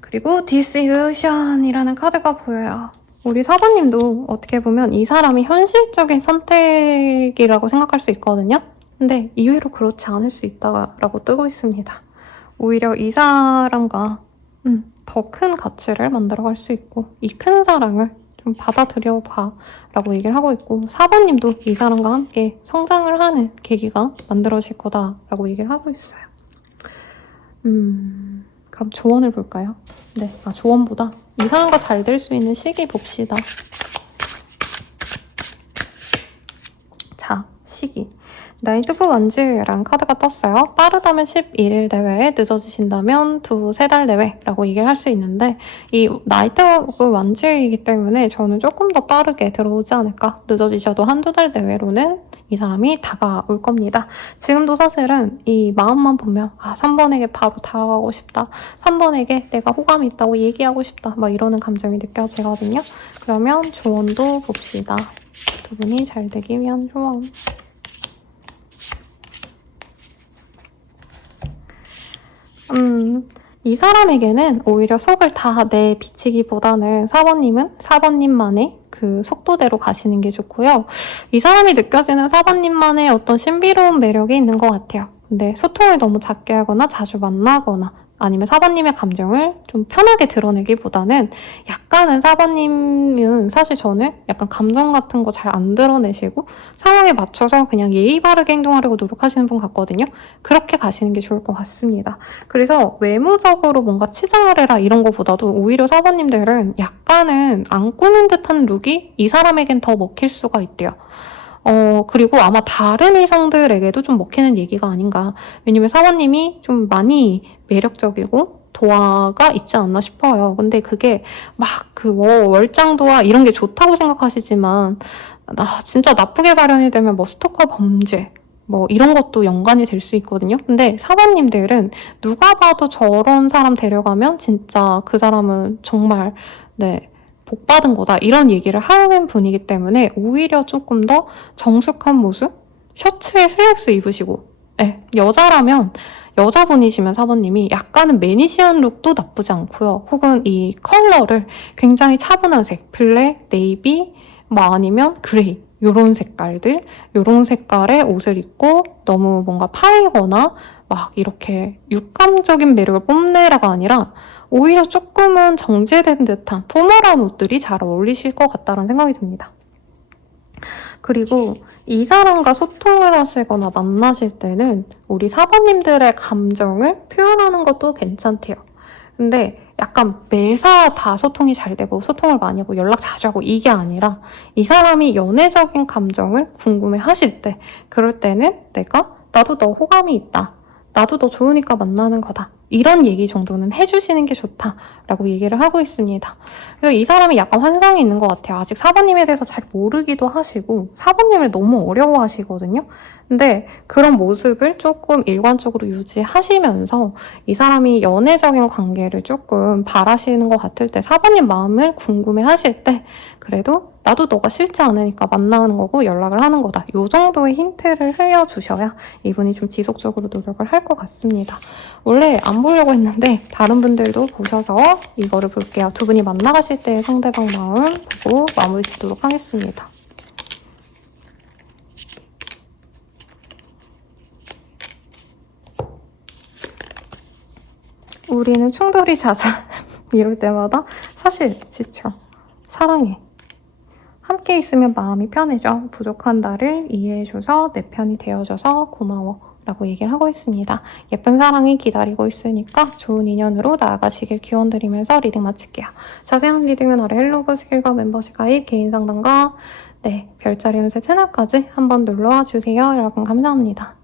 그리고 디sillusion이라는 카드가 보여요. 우리 4번님도 어떻게 보면 이 사람이 현실적인 선택이라고 생각할 수 있거든요. 근데 의외로 그렇지 않을 수 있다라고 뜨고 있습니다. 오히려 이 사람과 더 큰 가치를 만들어갈 수 있고 이 큰 사랑을 좀 받아들여봐 라고 얘기를 하고 있고 4번님도 이 사람과 함께 성장을 하는 계기가 만들어질 거다라고 얘기를 하고 있어요. 그럼 조언을 볼까요? 조언보다 이 사람과 잘 될 수 있는 시기 봅시다. 자, 시기. 나이트 오브 완즈라는 카드가 떴어요. 빠르다면 11일 내외, 늦어지신다면 2-3달 내외라고 얘기를 할 수 있는데 이 나이트 오브 완즈이기 때문에 저는 조금 더 빠르게 들어오지 않을까? 늦어지셔도 1-2달 내외로는 이 사람이 다가올 겁니다. 지금도 사실은 이 마음만 보면 3번에게 바로 다가가고 싶다. 3번에게 내가 호감이 있다고 얘기하고 싶다. 이러는 감정이 느껴지거든요. 그러면 조언도 봅시다. 두 분이 잘 되기 위한 조언. 이 사람에게는 오히려 속을 다 내비치기보다는 4번님은 4번님만의 그 속도대로 가시는 게 좋고요. 이 사람이 느껴지는 4번님만의 어떤 신비로운 매력이 있는 것 같아요. 근데 소통을 너무 작게 하거나 자주 만나거나 아니면 4번님의 감정을 좀 편하게 드러내기보다는 약간은 4번님은 사실 저는 약간 감정 같은 거 잘 안 드러내시고 상황에 맞춰서 그냥 예의 바르게 행동하려고 노력하시는 분 같거든요. 그렇게 가시는 게 좋을 것 같습니다. 그래서 외모적으로 뭔가 치장을 해라 이런 거보다도 오히려 4번님들은 약간은 안 꾸민 듯한 룩이 이 사람에겐 더 먹힐 수가 있대요. 그리고 아마 다른 이성들에게도 좀 먹히는 얘기가 아닌가. 왜냐면 사원님이 좀 많이 매력적이고 도화가 있지 않나 싶어요. 근데 그게 막 그 월장도화 이런 게 좋다고 생각하시지만 진짜 나쁘게 발현이 되면 뭐 스토커 범죄 뭐 이런 것도 연관이 될 수 있거든요. 근데 사모님들은 누가 봐도 저런 사람 데려가면 진짜 그 사람은 정말 네 복 받은 거다 이런 얘기를 하는 분이기 때문에 오히려 조금 더 정숙한 모습, 셔츠에 슬랙스 입으시고 네, 여자분이시면 사모님이 약간은 매니시한 룩도 나쁘지 않고요. 혹은 이 컬러를 굉장히 차분한 색, 블랙, 네이비, 뭐 아니면 그레이 요런 색깔들, 요런 색깔의 옷을 입고 너무 뭔가 파이거나 막 이렇게 육감적인 매력을 뽐내라가 아니라 오히려 조금은 정제된 듯한 포멀한 옷들이 잘 어울리실 것 같다는 생각이 듭니다. 그리고 이 사람과 소통을 하시거나 만나실 때는 우리 사모님들의 감정을 표현하는 것도 괜찮대요. 근데 약간 매사 다 소통이 잘 되고 소통을 많이 하고 연락 자주 하고 이게 아니라 이 사람이 연애적인 감정을 궁금해 하실 때 그럴 때는 나도 너 호감이 있다. 나도 너 좋으니까 만나는 거다. 이런 얘기 정도는 해주시는 게 좋다라고 얘기를 하고 있습니다. 그래서 이 사람이 약간 환상이 있는 것 같아요. 아직 사부님에 대해서 잘 모르기도 하시고 사부님을 너무 어려워하시거든요. 근데 그런 모습을 조금 일관적으로 유지하시면서 이 사람이 연애적인 관계를 조금 바라시는 것 같을 때 사부님 마음을 궁금해하실 때 그래도 나도 너가 싫지 않으니까 만나는 거고 연락을 하는 거다. 이 정도의 힌트를 흘려주셔야 이분이 좀 지속적으로 노력을 할 것 같습니다. 원래 안 보려고 했는데 다른 분들도 보셔서 이거를 볼게요. 두 분이 만나가실 때 상대방 마음 보고 마무리 짓도록 하겠습니다. 우리는 충돌이 잦아. 이럴 때마다 사실 지쳐. 사랑해. 함께 있으면 마음이 편해져. 부족한 나를 이해해줘서 내 편이 되어줘서 고마워. 라고 얘기를 하고 있습니다. 예쁜 사랑이 기다리고 있으니까 좋은 인연으로 나아가시길 기원드리면서 리딩 마칠게요. 자세한 리딩은 아래 헬로그 스킬과 멤버십 가입, 개인 상담과 별자리 운세 채널까지 한번 놀러와 주세요. 여러분 감사합니다.